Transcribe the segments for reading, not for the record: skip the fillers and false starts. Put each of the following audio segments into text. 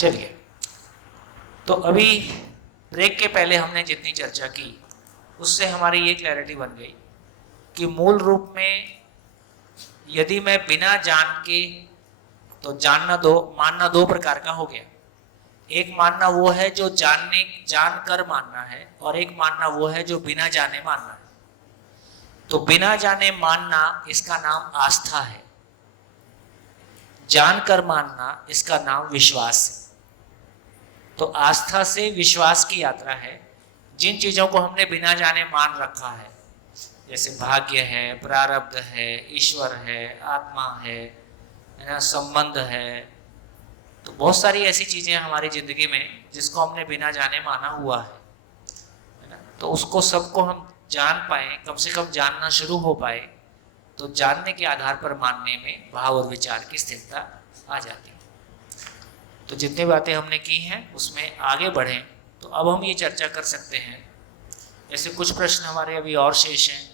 चलिए, तो अभी ब्रेक के पहले हमने जितनी चर्चा की उससे हमारी ये क्लैरिटी बन गई कि मूल रूप में यदि मैं बिना जान के, तो मानना दो प्रकार का हो गया। एक मानना वो है जो जानकर मानना है, और एक मानना वो है जो बिना जाने मानना है। तो बिना जाने मानना इसका नाम आस्था है, जानकर मानना इसका नाम विश्वास है। तो आस्था से विश्वास की यात्रा है। जिन चीजों को हमने बिना जाने मान रखा है, जैसे भाग्य है, प्रारब्ध है, ईश्वर है, आत्मा है ना, संबंध है, तो बहुत सारी ऐसी चीजें हैं हमारी जिंदगी में जिसको हमने बिना जाने माना हुआ है ना। तो उसको सबको हम जान पाए, कम से कम जानना शुरू हो पाए, तो जानने के आधार पर मानने में भाव और विचार की स्थिरता आ जाती है। तो जितनी बातें हमने की हैं उसमें आगे बढ़ें, तो अब हम ये चर्चा कर सकते हैं। जैसे कुछ प्रश्न हमारे अभी और शेष हैं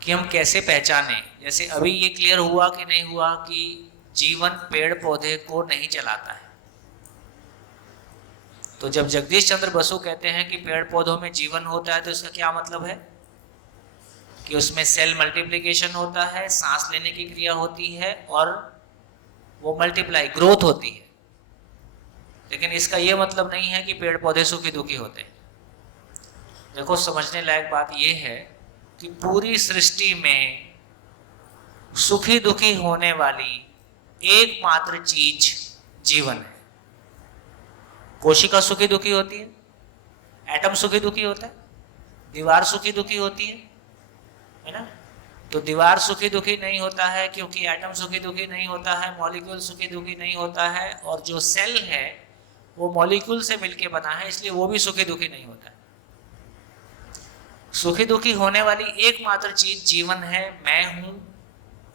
कि हम कैसे पहचानें। जैसे अभी ये क्लियर हुआ कि नहीं हुआ कि जीवन पेड़ पौधे को नहीं चलाता है। तो जब जगदीश चंद्र बसु कहते हैं कि पेड़ पौधों में जीवन होता है, तो इसका क्या मतलब है कि उसमें सेल मल्टीप्लिकेशन होता है, सांस लेने की क्रिया होती है और वो मल्टीप्लाई ग्रोथ होती है। लेकिन इसका ये मतलब नहीं है कि पेड़ पौधे सुखी दुखी होते हैं। देखो, समझने लायक बात यह है कि पूरी सृष्टि में सुखी दुखी होने वाली एकमात्र चीज जीवन है। कोशिका सुखी दुखी होती है, एटम सुखी दुखी होता है, दीवार सुखी दुखी होती है ना। तो दीवार सुखी दुखी नहीं होता है क्योंकि एटम सुखी दुखी नहीं होता है, मॉलिक्यूल सुखी दुखी नहीं होता है, और जो सेल है वो मॉलिक्यूल से मिलके बना है, इसलिए वो भी सुखी दुखी नहीं होता है। सुखी दुखी होने वाली एकमात्र चीज जीवन है, मैं हूं,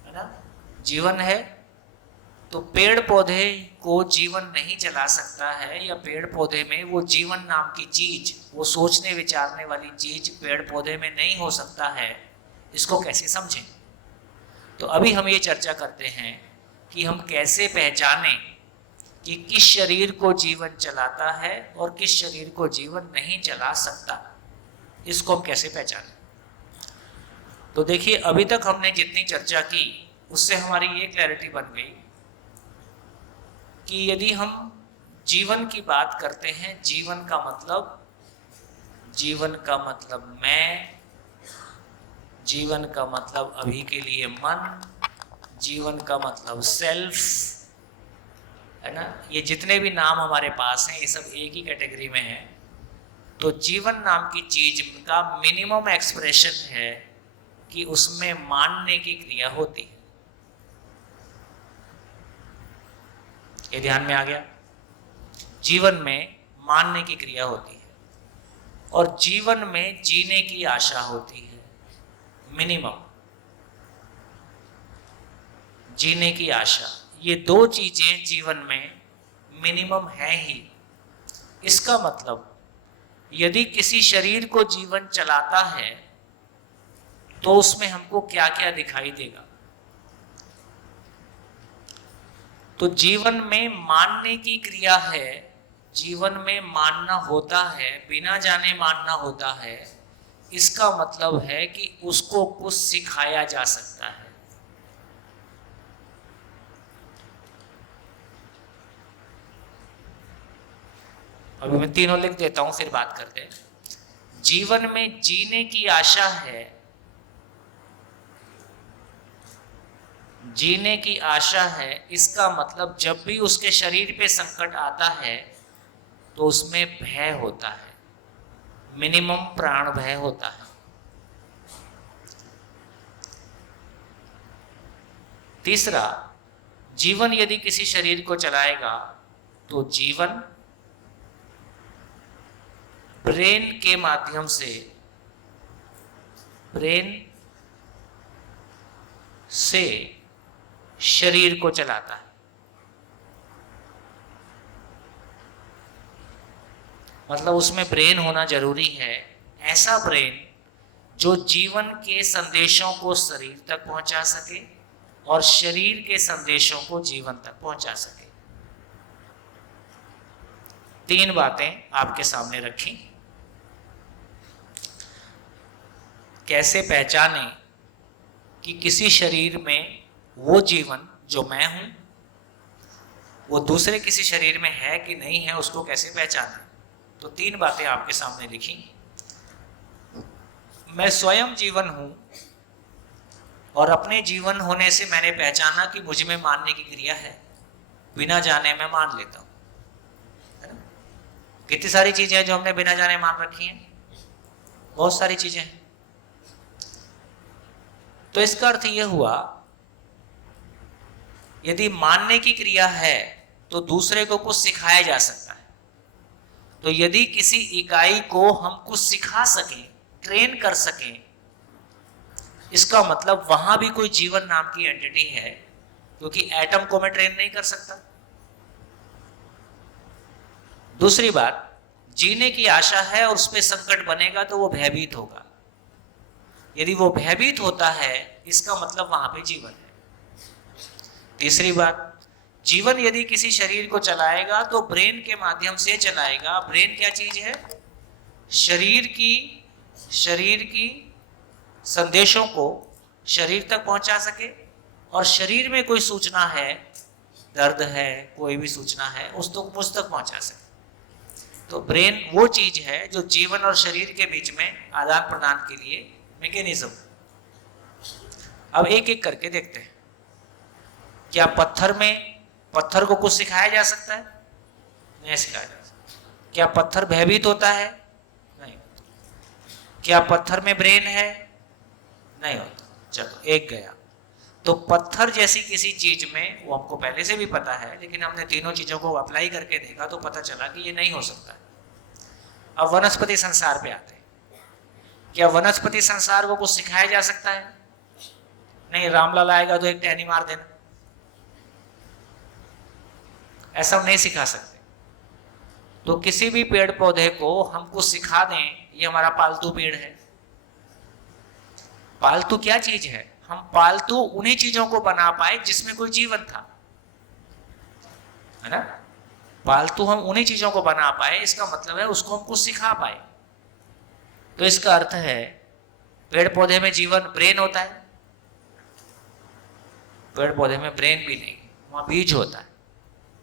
है ना, जीवन है। तो पेड़ पौधे को जीवन नहीं चला सकता है, या पेड़ पौधे में वो जीवन नाम की चीज, वो सोचने विचारने वाली चीज पेड़ पौधे में नहीं हो सकता है। इसको कैसे समझें? तो अभी हम ये चर्चा करते हैं कि हम कैसे पहचानें कि किस शरीर को जीवन चलाता है और किस शरीर को जीवन नहीं चला सकता। इसको हम कैसे पहचानें? तो देखिए, अभी तक हमने जितनी चर्चा की उससे हमारी ये क्लैरिटी बन गई कि यदि हम जीवन की बात करते हैं, जीवन का मतलब मैं, जीवन का मतलब अभी के लिए मन, जीवन का मतलब सेल्फ, है ना। ये जितने भी नाम हमारे पास हैं ये सब एक ही कैटेगरी में है। तो जीवन नाम की चीज का मिनिमम एक्सप्रेशन है कि उसमें मानने की क्रिया होती है। ये ध्यान में आ गया? जीवन में मानने की क्रिया होती है और जीवन में जीने की आशा होती है। मिनिमम जीने की आशा, ये दो चीजें जीवन में मिनिमम है ही। इसका मतलब यदि किसी शरीर को जीवन चलाता है तो उसमें हमको क्या क्या दिखाई देगा? तो जीवन में मानने की क्रिया है, जीवन में मानना होता है, बिना जाने मानना होता है। इसका मतलब है कि उसको कुछ सिखाया जा सकता है। अभी मैं तीनों लिख देता हूं, फिर बात करते हैं। जीवन में जीने की आशा है, जीने की आशा है। इसका मतलब जब भी उसके शरीर पे संकट आता है तो उसमें भय होता है, मिनिमम प्राण भय होता है। तीसरा, जीवन यदि किसी शरीर को चलाएगा तो जीवन ब्रेन के माध्यम से, ब्रेन से शरीर को चलाता है। मतलब उसमें ब्रेन होना जरूरी है, ऐसा ब्रेन जो जीवन के संदेशों को शरीर तक पहुंचा सके और शरीर के संदेशों को जीवन तक पहुंचा सके। 3 बातें आपके सामने रखी। कैसे पहचाने कि किसी शरीर में वो जीवन जो मैं हूं वो दूसरे किसी शरीर में है कि नहीं है, उसको कैसे पहचाने। तो 3 बातें आपके सामने लिखी। मैं स्वयं जीवन हूं और अपने जीवन होने से मैंने पहचाना कि मुझ में मानने की क्रिया है, बिना जाने मैं मान लेता हूं। कितनी सारी चीजें हैं जो हमने बिना जाने मान रखी हैं, बहुत सारी चीजें हैं। तो इसका अर्थ यह हुआ, यदि मानने की क्रिया है तो दूसरे को कुछ सिखाया जा सकता है। तो यदि किसी इकाई को हम कुछ सिखा सकें, ट्रेन कर सकें, इसका मतलब वहां भी कोई जीवन नाम की एंटिटी है, क्योंकि एटम को मैं ट्रेन नहीं कर सकता। दूसरी बात, जीने की आशा है और उस पर संकट बनेगा तो वो भयभीत होगा। यदि वो भयभीत होता है, इसका मतलब वहां पे जीवन है। तीसरी बात, जीवन यदि किसी शरीर को चलाएगा तो ब्रेन के माध्यम से चलाएगा। ब्रेन क्या चीज है? शरीर की संदेशों को शरीर तक पहुंचा सके, और शरीर में कोई सूचना है, दर्द है, कोई भी सूचना है, उस तो मुझ तक पहुंचा सके। तो ब्रेन वो चीज है जो जीवन और शरीर के बीच में आदान प्रदान के लिए मैकेनिज्म। अब एक एक करके देखते हैं। क्या पत्थर को कुछ सिखाया जा सकता है? नहीं सिखाया जा सकता। क्या पत्थर भयभीत होता है? नहीं। क्या पत्थर में ब्रेन है? नहीं होता। चलो एक गया। तो पत्थर जैसी किसी चीज में, वो हमको पहले से भी पता है, लेकिन हमने तीनों चीजों को अप्लाई करके देखा तो पता चला कि ये नहीं हो सकता। अब वनस्पति संसार पे आते हैं। क्या वनस्पति संसार को कुछ सिखाया जा सकता है? नहीं। रामलाल आएगा तो एक टहनी मार देना, ऐसा हम नहीं सिखा सकते। तो किसी भी पेड़ पौधे को हम कुछ सिखा दें, ये हमारा पालतू पेड़ है। पालतू क्या चीज है? हम पालतू उन्हीं चीजों को बना पाए जिसमें कोई जीवन था, है ना। पालतू हम उन्हीं चीजों को बना पाए, इसका मतलब है उसको हम कुछ सिखा पाए। तो इसका अर्थ है पेड़ पौधे में जीवन, ब्रेन होता है। पेड़ पौधे में ब्रेन भी नहीं, वहां बीज होता है,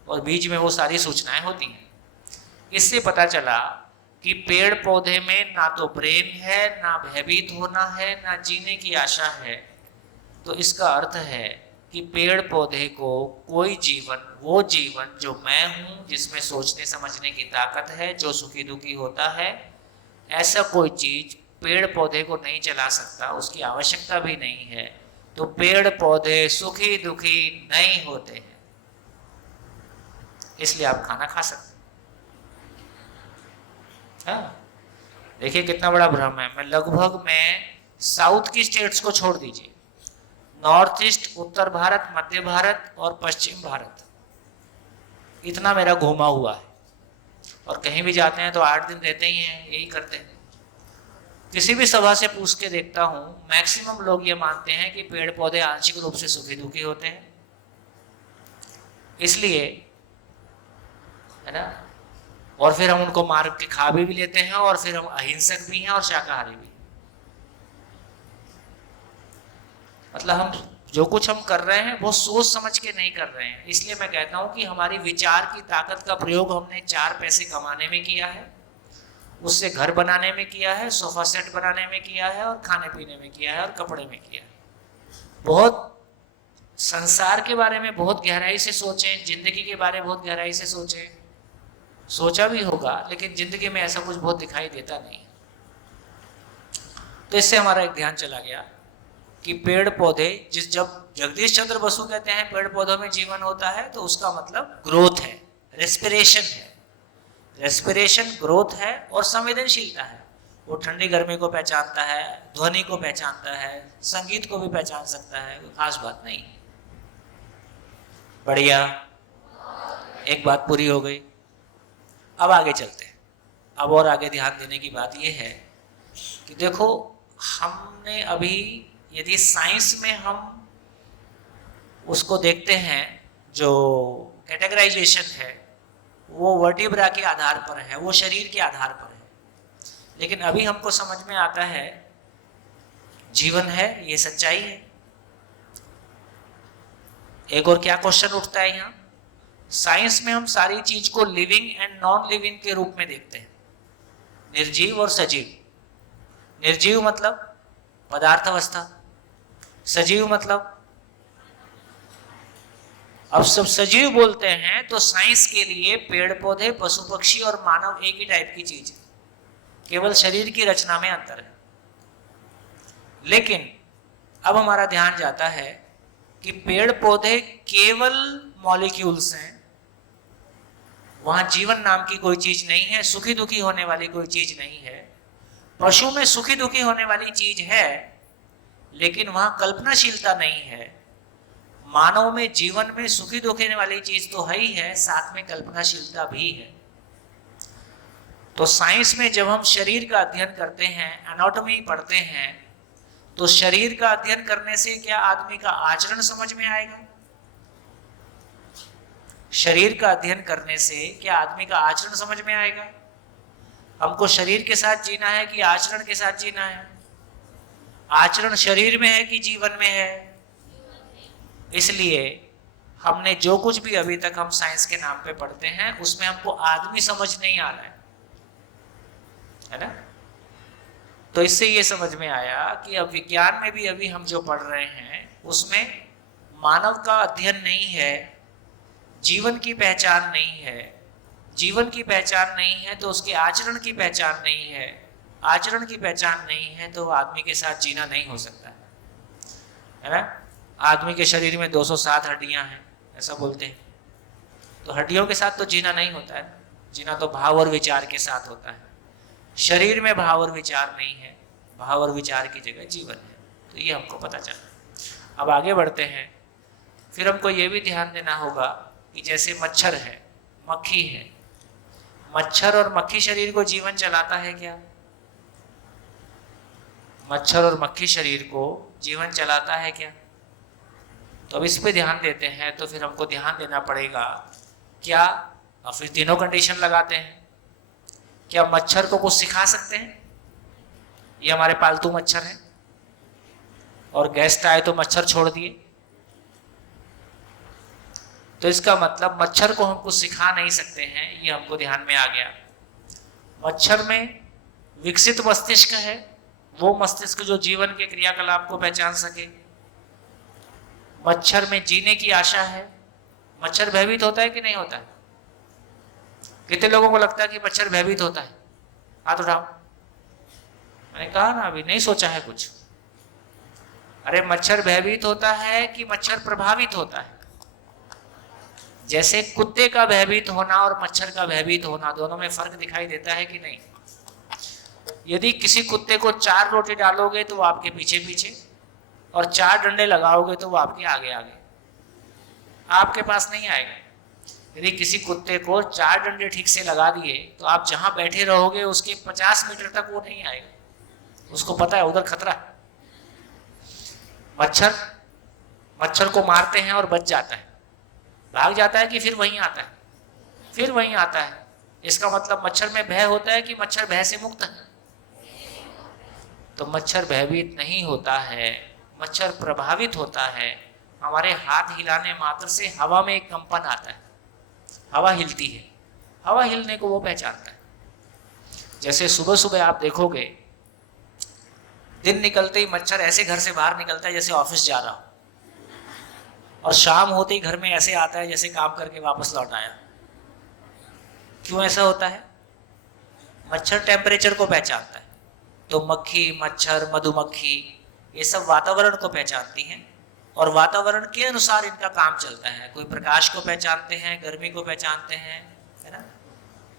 और बीज में वो सारी सूचनाएं होती हैं। इससे पता चला कि पेड़ पौधे में ना तो ब्रेन है, ना भयभीत होना है, ना जीने की आशा है। तो इसका अर्थ है कि पेड़ पौधे को कोई जीवन, वो जीवन जो मैं हूं, जिसमें सोचने समझने की ताकत है, जो सुखी दुखी होता है, ऐसा कोई चीज पेड़ पौधे को नहीं चला सकता, उसकी आवश्यकता भी नहीं है। तो पेड़ पौधे सुखी दुखी नहीं होते हैं, इसलिए आप खाना खा सकते हैं। देखिए कितना बड़ा भ्रम है। मैं साउथ की स्टेट्स को छोड़ दीजिए, नॉर्थ ईस्ट, उत्तर भारत, मध्य भारत और पश्चिम भारत, इतना मेरा घूमा हुआ है। और कहीं भी जाते हैं तो 8 दिन रहते ही हैं, यही करते हैं। किसी भी सभा से पूछ के देखता हूं, मैक्सिमम लोग ये मानते हैं कि पेड़ पौधे आंशिक रूप से सुखी दुखी होते हैं, इसलिए, है ना। और फिर हम उनको मार के खा भी लेते हैं, और फिर हम अहिंसक भी हैं और शाकाहारी भी। मतलब हम जो कुछ हम कर रहे हैं वो सोच समझ के नहीं कर रहे हैं। इसलिए मैं कहता हूं कि हमारी विचार की ताकत का प्रयोग हमने 4 पैसे कमाने में किया है, उससे घर बनाने में किया है, सोफा सेट बनाने में किया है, और खाने पीने में किया है, और कपड़े में किया है। बहुत संसार के बारे में बहुत गहराई से सोचें, जिंदगी के बारे में बहुत गहराई से सोचें। सोचा भी होगा, लेकिन जिंदगी में ऐसा कुछ बहुत दिखाई देता नहीं। तो इससे हमारा एक ध्यान चला गया कि पेड़ पौधे, जब जगदीश चंद्र बसु कहते हैं पेड़ पौधों में जीवन होता है, तो उसका मतलब ग्रोथ है, रेस्पिरेशन है। रेस्पिरेशन, ग्रोथ है, और संवेदनशीलता है। वो ठंडी गर्मी को पहचानता है, ध्वनि को पहचानता है, संगीत को भी पहचान सकता है, कोई खास बात नहीं। बढ़िया, एक बात पूरी हो गई। अब आगे चलते हैं। अब और आगे ध्यान देने की बात यह है कि देखो, हमने अभी, यदि साइंस में हम उसको देखते हैं, जो कैटेगराइजेशन है वो वर्टिब्रा के आधार पर है, वो शरीर के आधार पर है। लेकिन अभी हमको समझ में आता है जीवन है, ये सच्चाई है। एक और क्या क्वेश्चन उठता है यहाँ, साइंस में हम सारी चीज को लिविंग एंड नॉन लिविंग के रूप में देखते हैं, निर्जीव और सजीव। निर्जीव मतलब पदार्थ अवस्था, सजीव मतलब, अब सब सजीव बोलते हैं तो साइंस के लिए पेड़ पौधे, पशु पक्षी और मानव एक ही टाइप की चीज है, केवल शरीर की रचना में अंतर है। लेकिन अब हमारा ध्यान जाता है कि पेड़ पौधे केवल मॉलिक्यूल्स हैं, वहां जीवन नाम की कोई चीज नहीं है, सुखी दुखी होने वाली कोई चीज नहीं है। पशु में सुखी दुखी होने वाली चीज है, लेकिन वहां कल्पनाशीलता नहीं है। मानव में, जीवन में सुखी दुखी वाली चीज तो है ही है, साथ में कल्पनाशीलता भी है। तो साइंस में जब हम शरीर का अध्ययन करते हैं, एनाटॉमी पढ़ते हैं, तो शरीर का अध्ययन करने से क्या आदमी का आचरण समझ में आएगा? शरीर का अध्ययन करने से क्या आदमी का आचरण समझ में आएगा? हमको शरीर के साथ जीना है कि आचरण के साथ जीना है? आचरण शरीर में है कि जीवन में है? इसलिए हमने जो कुछ भी अभी तक हम साइंस के नाम पे पढ़ते हैं, उसमें हमको आदमी समझ नहीं आ रहा है ना? तो इससे ये समझ में आया कि अब विज्ञान में भी अभी हम जो पढ़ रहे हैं उसमें मानव का अध्ययन नहीं है, जीवन की पहचान नहीं है। जीवन की पहचान नहीं है तो उसके आचरण की पहचान नहीं है, आचरण की पहचान नहीं है तो आदमी के साथ जीना नहीं हो सकता है ना? आदमी के शरीर में 207 हड्डियां हैं, ऐसा बोलते हैं, तो हड्डियों के साथ तो जीना नहीं होता है। जीना तो भाव और विचार के साथ होता है। शरीर में भाव और विचार नहीं है, भाव और विचार की जगह जीवन है। तो ये हमको पता चला। अब आगे बढ़ते हैं। फिर हमको ये भी ध्यान देना होगा कि जैसे मच्छर है, मक्खी है, मच्छर और मक्खी शरीर को जीवन चलाता है क्या? मच्छर और मक्खी शरीर को जीवन चलाता है क्या? तो अब इस पे ध्यान देते हैं तो फिर हमको ध्यान देना पड़ेगा क्या, और फिर तीनों कंडीशन लगाते हैं। क्या मच्छर को कुछ सिखा सकते हैं? ये हमारे पालतू मच्छर हैं और गेस्ट आए तो मच्छर छोड़ दिए, तो इसका मतलब मच्छर को हम कुछ सिखा नहीं सकते हैं, ये हमको ध्यान में आ गया। मच्छर में विकसित मस्तिष्क है, वो मस्तिष्क जो जीवन के क्रियाकलाप को पहचान सके। मच्छर में जीने की आशा है। मच्छर भयभीत होता है कि नहीं होता है? कितने लोगों को लगता है कि मच्छर भयभीत होता है? हाथ उठाओ। मैंने कहा ना, अभी नहीं सोचा है कुछ। अरे मच्छर भयभीत होता है कि मच्छर प्रभावित होता है? जैसे कुत्ते का भयभीत होना और मच्छर का भयभीत होना, दोनों में फर्क दिखाई देता है कि नहीं? यदि किसी कुत्ते को 4 रोटी डालोगे तो वो आपके पीछे पीछे, और 4 डंडे लगाओगे तो वो आपके आगे आगे, आपके पास नहीं आएगा। यदि किसी कुत्ते को 4 डंडे ठीक से लगा दिए तो आप जहां बैठे रहोगे उसके 50 मीटर तक वो नहीं आएगा, उसको पता है उधर खतरा है। मच्छर को मारते हैं और बच जाता है, भाग जाता है कि फिर वहीं आता है, फिर वहीं आता है। इसका मतलब मच्छर में भय होता है कि मच्छर भय से मुक्त है? तो मच्छर भयभीत नहीं होता है, मच्छर प्रभावित होता है। हमारे हाथ हिलाने मात्र से हवा में एक कंपन आता है, हवा हिलती है, हवा हिलने को वो पहचानता है। जैसे सुबह सुबह आप देखोगे, दिन निकलते ही मच्छर ऐसे घर से बाहर निकलता है जैसे ऑफिस जा रहा हो, और शाम होते ही घर में ऐसे आता है जैसे काम करके वापस लौट आया। क्यों ऐसा होता है? मच्छर टेम्परेचर को पहचानता है। तो मक्खी, मच्छर, मधुमक्खी, ये सब वातावरण को पहचानती हैं और वातावरण के अनुसार इनका काम चलता है। कोई प्रकाश को पहचानते हैं, गर्मी को पहचानते हैं, है ना?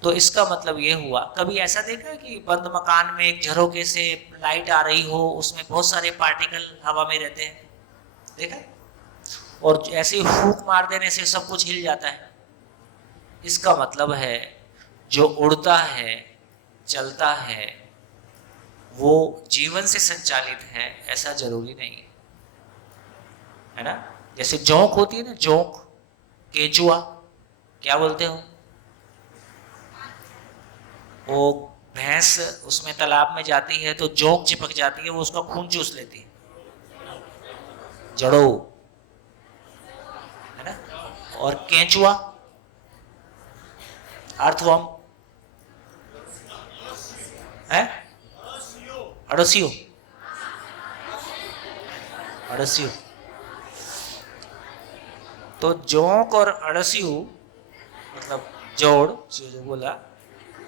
तो इसका मतलब ये हुआ, कभी ऐसा देखा कि बंद मकान में एक झरोके से लाइट आ रही हो, उसमें बहुत सारे पार्टिकल हवा में रहते हैं, देखा? और ऐसे ही फूंक मार देने से सब कुछ हिल जाता है। इसका मतलब है जो उड़ता है, चलता है, वो जीवन से संचालित है, ऐसा जरूरी नहीं है ना? जैसे जोंक होती है ना, जोंक, केंचुआ, क्या बोलते हो, वो भैंस उसमें तालाब में जाती है तो जोंक चिपक जाती है, वो उसका खून चूस लेती है, जड़ो, है ना। और केंचुआ, अर्थवर्म है, अड़सियो, अड़सियो। तो जोंक और अड़सियो मतलब जोड़, जो बोला,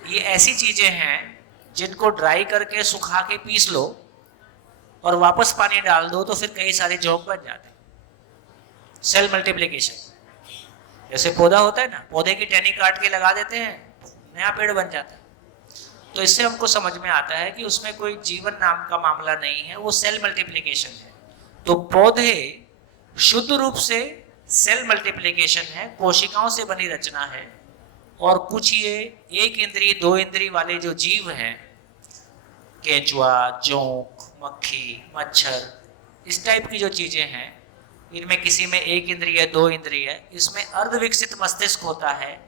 ये ऐसी चीजें हैं जिनको ड्राई करके सुखा के पीस लो और वापस पानी डाल दो तो फिर कई सारे जोंक बन जाते हैं। सेल मल्टीप्लिकेशन, जैसे पौधा होता है ना, पौधे की टहनी काट के लगा देते हैं, नया पेड़ बन जाता है। तो इससे हमको समझ में आता है कि उसमें कोई जीवन नाम का मामला नहीं है, वो सेल मल्टीप्लिकेशन है। तो पौधे शुद्ध रूप से सेल मल्टीप्लिकेशन है, कोशिकाओं से बनी रचना है। और कुछ ये एक इंद्रिय दो इंद्रिय वाले जो जीव हैं, केंचुआ, जोंक, मक्खी, मच्छर, इस टाइप की जो चीजें हैं, इनमें किसी में एक इंद्रिय दो इंद्रिय, इसमें अर्धविकसित मस्तिष्क होता है,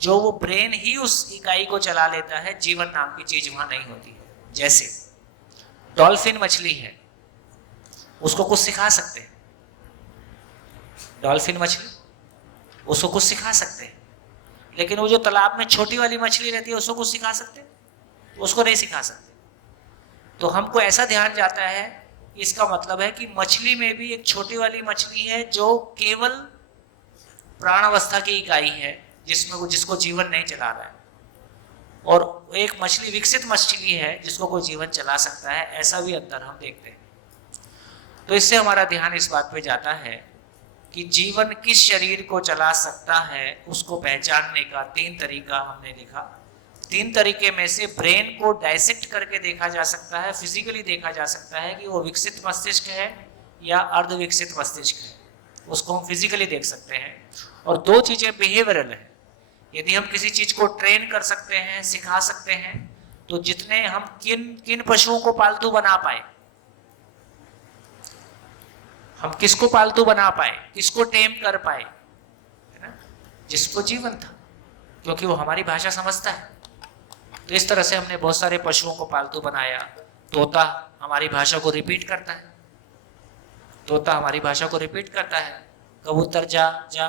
जो वो ब्रेन ही उस इकाई को चला लेता है, जीवन नाम की चीज वहां नहीं होती है। जैसे डॉल्फिन मछली है, उसको कुछ सिखा सकते हैं, डॉल्फिन मछली, उसको कुछ सिखा सकते हैं, लेकिन वो जो तालाब में छोटी वाली मछली रहती है उसको कुछ सिखा सकते हैं? उसको नहीं सिखा सकते। तो हमको ऐसा ध्यान जाता है, इसका मतलब है कि मछली में भी एक छोटी वाली मछली है जो केवल प्राणावस्था की इकाई है, जिसमें वो जिसको जीवन नहीं चला रहा है, और एक मछली विकसित मछली है जिसको कोई जीवन चला सकता है। ऐसा भी अंतर हम देखते हैं। तो इससे हमारा ध्यान इस बात पे जाता है कि जीवन किस शरीर को चला सकता है, उसको पहचानने का तीन तरीका हमने देखा। तीन तरीके में से ब्रेन को डायसेक्ट करके देखा जा सकता है, फिजिकली देखा जा सकता है कि वो विकसित मस्तिष्क है या अर्धविकसित मस्तिष्क है, उसको हम फिजिकली देख सकते हैं। और दो चीजें बिहेवियरल है, यदि हम किसी चीज को ट्रेन कर सकते हैं, सिखा सकते हैं, तो जितने हम किन किन पशुओं को पालतू बना पाए, हम किसको पालतू बना पाए, किसको टेम कर पाए, है ना, जिसको जीवन था, क्योंकि वो हमारी भाषा समझता है। तो इस तरह से हमने बहुत सारे पशुओं को पालतू बनाया। तोता हमारी भाषा को रिपीट करता है, तोता हमारी भाषा को रिपीट करता है। कबूतर जा जा,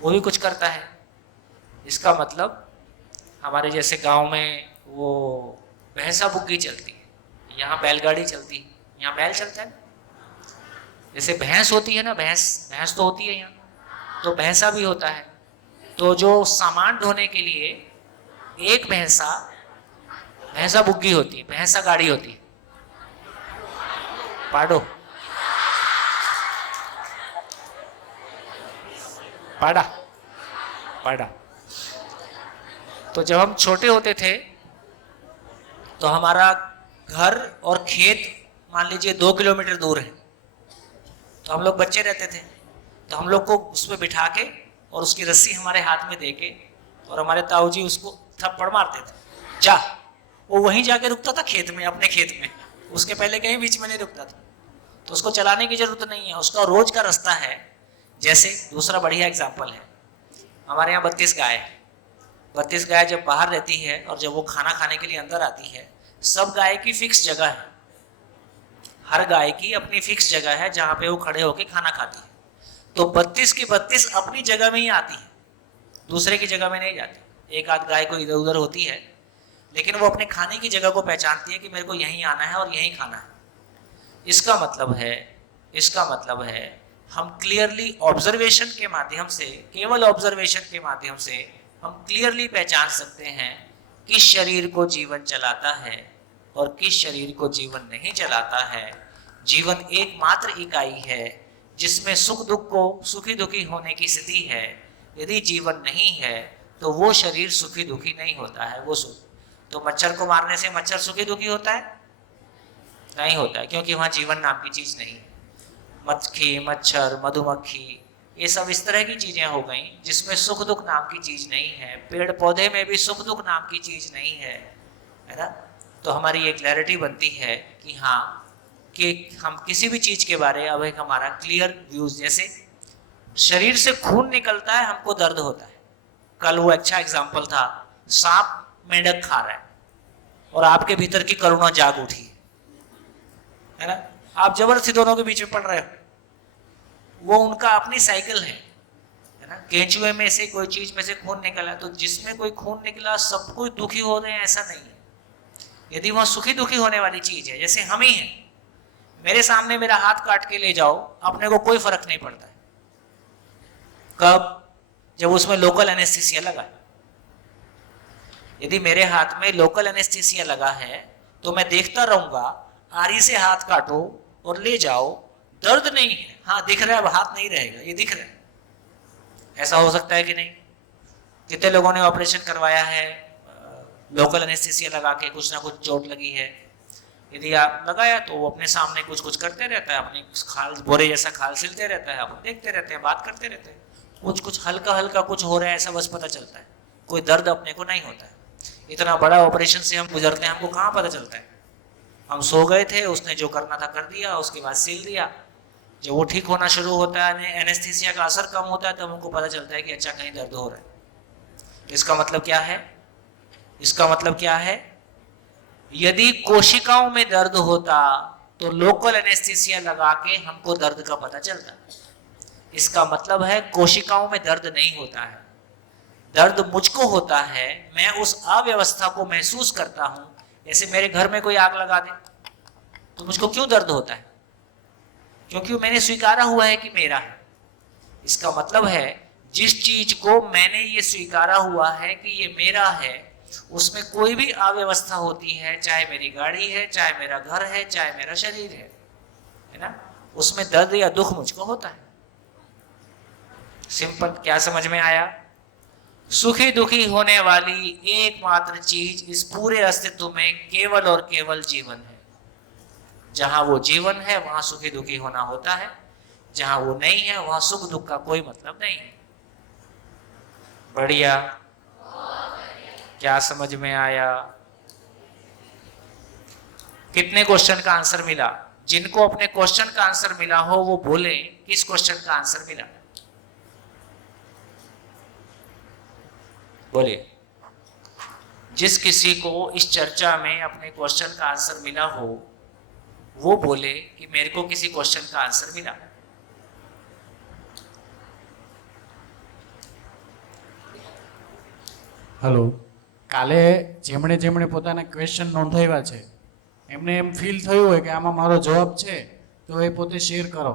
वो भी कुछ करता है। इसका मतलब हमारे जैसे गांव में वो भैंसा बुग्गी चलती है, यहाँ बैलगाड़ी चलती है, यहाँ बैल चलता है। जैसे भैंस होती है ना, भैंस तो होती है यहाँ, तो भैंसा भी होता है। तो जो सामान ढोने के लिए एक भैंसा बुग्गी होती है, भैंसा गाड़ी होती है, पाडो, पाडा, पाडा। तो जब हम छोटे होते थे तो हमारा घर और खेत मान लीजिए 2 किलोमीटर दूर है, तो हम लोग बच्चे रहते थे, तो हम लोग को उस पर बिठा के और उसकी रस्सी हमारे हाथ में दे के, और हमारे ताऊ जी उसको थप्पड़ मारते थे, जा। वो वहीं जाके रुकता था खेत में, अपने खेत में, उसके पहले कहीं बीच में नहीं रुकता था। तो उसको चलाने की जरूरत नहीं है, उसका रोज का रास्ता है। जैसे दूसरा बढ़िया एग्जाम्पल है, हमारे यहाँ 32 गाय है। 32 गाय जब बाहर रहती है और जब वो खाना खाने के लिए अंदर आती है, सब गाय की फिक्स जगह है, हर गाय की अपनी फिक्स जगह है जहाँ पे वो खड़े होके खाना खाती है। तो 32 की 32 अपनी जगह में ही आती है, दूसरे की जगह में नहीं जाती। एक आध गाय को इधर उधर होती है, लेकिन वो अपने खाने की जगह को पहचानती है कि मेरे को यहीं आना है और यहीं खाना है। इसका मतलब है हम क्लियरली ऑब्जर्वेशन के माध्यम से, केवल ऑब्जर्वेशन के माध्यम से हम क्लियरली पहचान सकते हैं किस शरीर को जीवन चलाता है और किस शरीर को जीवन नहीं चलाता है। जीवन एकमात्र इकाई है जिसमें सुख दुख को सुखी दुखी होने की स्थिति है। यदि जीवन नहीं है तो वो शरीर सुखी दुखी नहीं होता है, वो सुख। तो मच्छर को मारने से मच्छर सुखी दुखी होता है? नहीं होता है, क्योंकि वहां जीवन नाम की चीज नहीं है। मक्खी, मच्छर, मधुमक्खी, ये सब इस तरह की चीजें हो गई जिसमें सुख दुख नाम की चीज नहीं है। पेड़ पौधे में भी सुख दुख नाम की चीज नहीं है, है ना। तो हमारी ये क्लैरिटी बनती है कि हाँ, कि हम किसी भी चीज के बारे अब एक हमारा क्लियर व्यूज, जैसे शरीर से खून निकलता है हमको दर्द होता है। कल वो अच्छा एग्जाम्पल था, सांप मेंढक खा रहा है और आपके भीतर की करुणा जाग उठी है ना, आप जबरदस्ती दोनों के बीच में पड़ रहे हो। वो उनका अपनी साइकिल है ना। केंचुए में से कोई चीज में से खून निकला, तो जिसमें कोई खून निकला सब कोई दुखी हो रहे हैं ऐसा नहीं है। यदि वह सुखी दुखी होने वाली चीज है, जैसे हम ही हैं, मेरे सामने मेरा हाथ काट के ले जाओ, अपने को कोई फर्क नहीं पड़ता है। कब? जब उसमें लोकल एनेस्थीसिया लगा है। यदि मेरे हाथ में लोकल एनेस्थीसिया लगा है तो मैं देखता रहूंगा, आरी से हाथ काटो और ले जाओ, दर्द नहीं है, हाँ दिख रहा है, अब हाथ नहीं रहेगा, ये दिख रहा है। ऐसा हो सकता है कि नहीं? कितने लोगों ने ऑपरेशन करवाया है लोकल एनेस्थीसिया लगा के, कुछ ना कुछ चोट लगी है, यदि आप लगाया तो वो अपने सामने कुछ कुछ करते रहता है, अपनी खाल बोरे जैसा खाल सिलते रहता है, आप देखते रहते हैं, बात करते रहते हैं, कुछ कुछ हल्का हल्का कुछ हो रहा है ऐसा बस पता चलता है, कोई दर्द अपने को नहीं होता है। इतना बड़ा ऑपरेशन से हम गुजरते हैं, हमको कहाँ पता चलता है? हम सो गए थे, उसने जो करना था कर दिया, उसके बाद सिल दिया। जब वो ठीक होना शुरू होता है, एनेस्थीसिया का असर कम होता है, तब हमको पता चलता है कि अच्छा कहीं दर्द हो रहा है। इसका मतलब क्या है? इसका मतलब क्या है? यदि कोशिकाओं में दर्द होता तो लोकल एनेस्थीसिया लगा के हमको दर्द का पता चलता। इसका मतलब है कोशिकाओं में दर्द नहीं होता है, दर्द मुझको होता है। मैं उस अव्यवस्था को महसूस करता हूं। जैसे मेरे घर में कोई आग लगा दे तो मुझको क्यों दर्द होता है? क्योंकि मैंने स्वीकारा हुआ है कि मेरा है। इसका मतलब है जिस चीज को मैंने ये स्वीकारा हुआ है कि ये मेरा है, उसमें कोई भी अव्यवस्था होती है, चाहे मेरी गाड़ी है, चाहे मेरा घर है, चाहे मेरा शरीर है ना, उसमें दर्द या दुख मुझको होता है। सिंपल, क्या समझ में आया? सुखी दुखी होने वाली एकमात्र चीज इस पूरे अस्तित्व में केवल और केवल जीवन है। जहां वो जीवन है वहां सुखी दुखी होना होता है, जहां वो नहीं है वहां सुख दुख का कोई मतलब नहीं है। बढ़िया, क्या समझ में आया? कितने क्वेश्चन का आंसर मिला? जिनको अपने क्वेश्चन का आंसर मिला हो वो बोले किस क्वेश्चन का आंसर मिला। बोलिए। जिस किसी को इस चर्चा में अपने क्वेश्चन का आंसर मिला हो वो बोले कि मेरे को किसी क्वेश्चन का आंसर मिला। हेलो, काले जेमणे जेमणे પોતાના ક્વેશ્ચન નોંધાવ્યા છે એમને એમ ફીલ થયું હોય કે આમાં મારો જવાબ છે તો એ પોતે શેર કરો।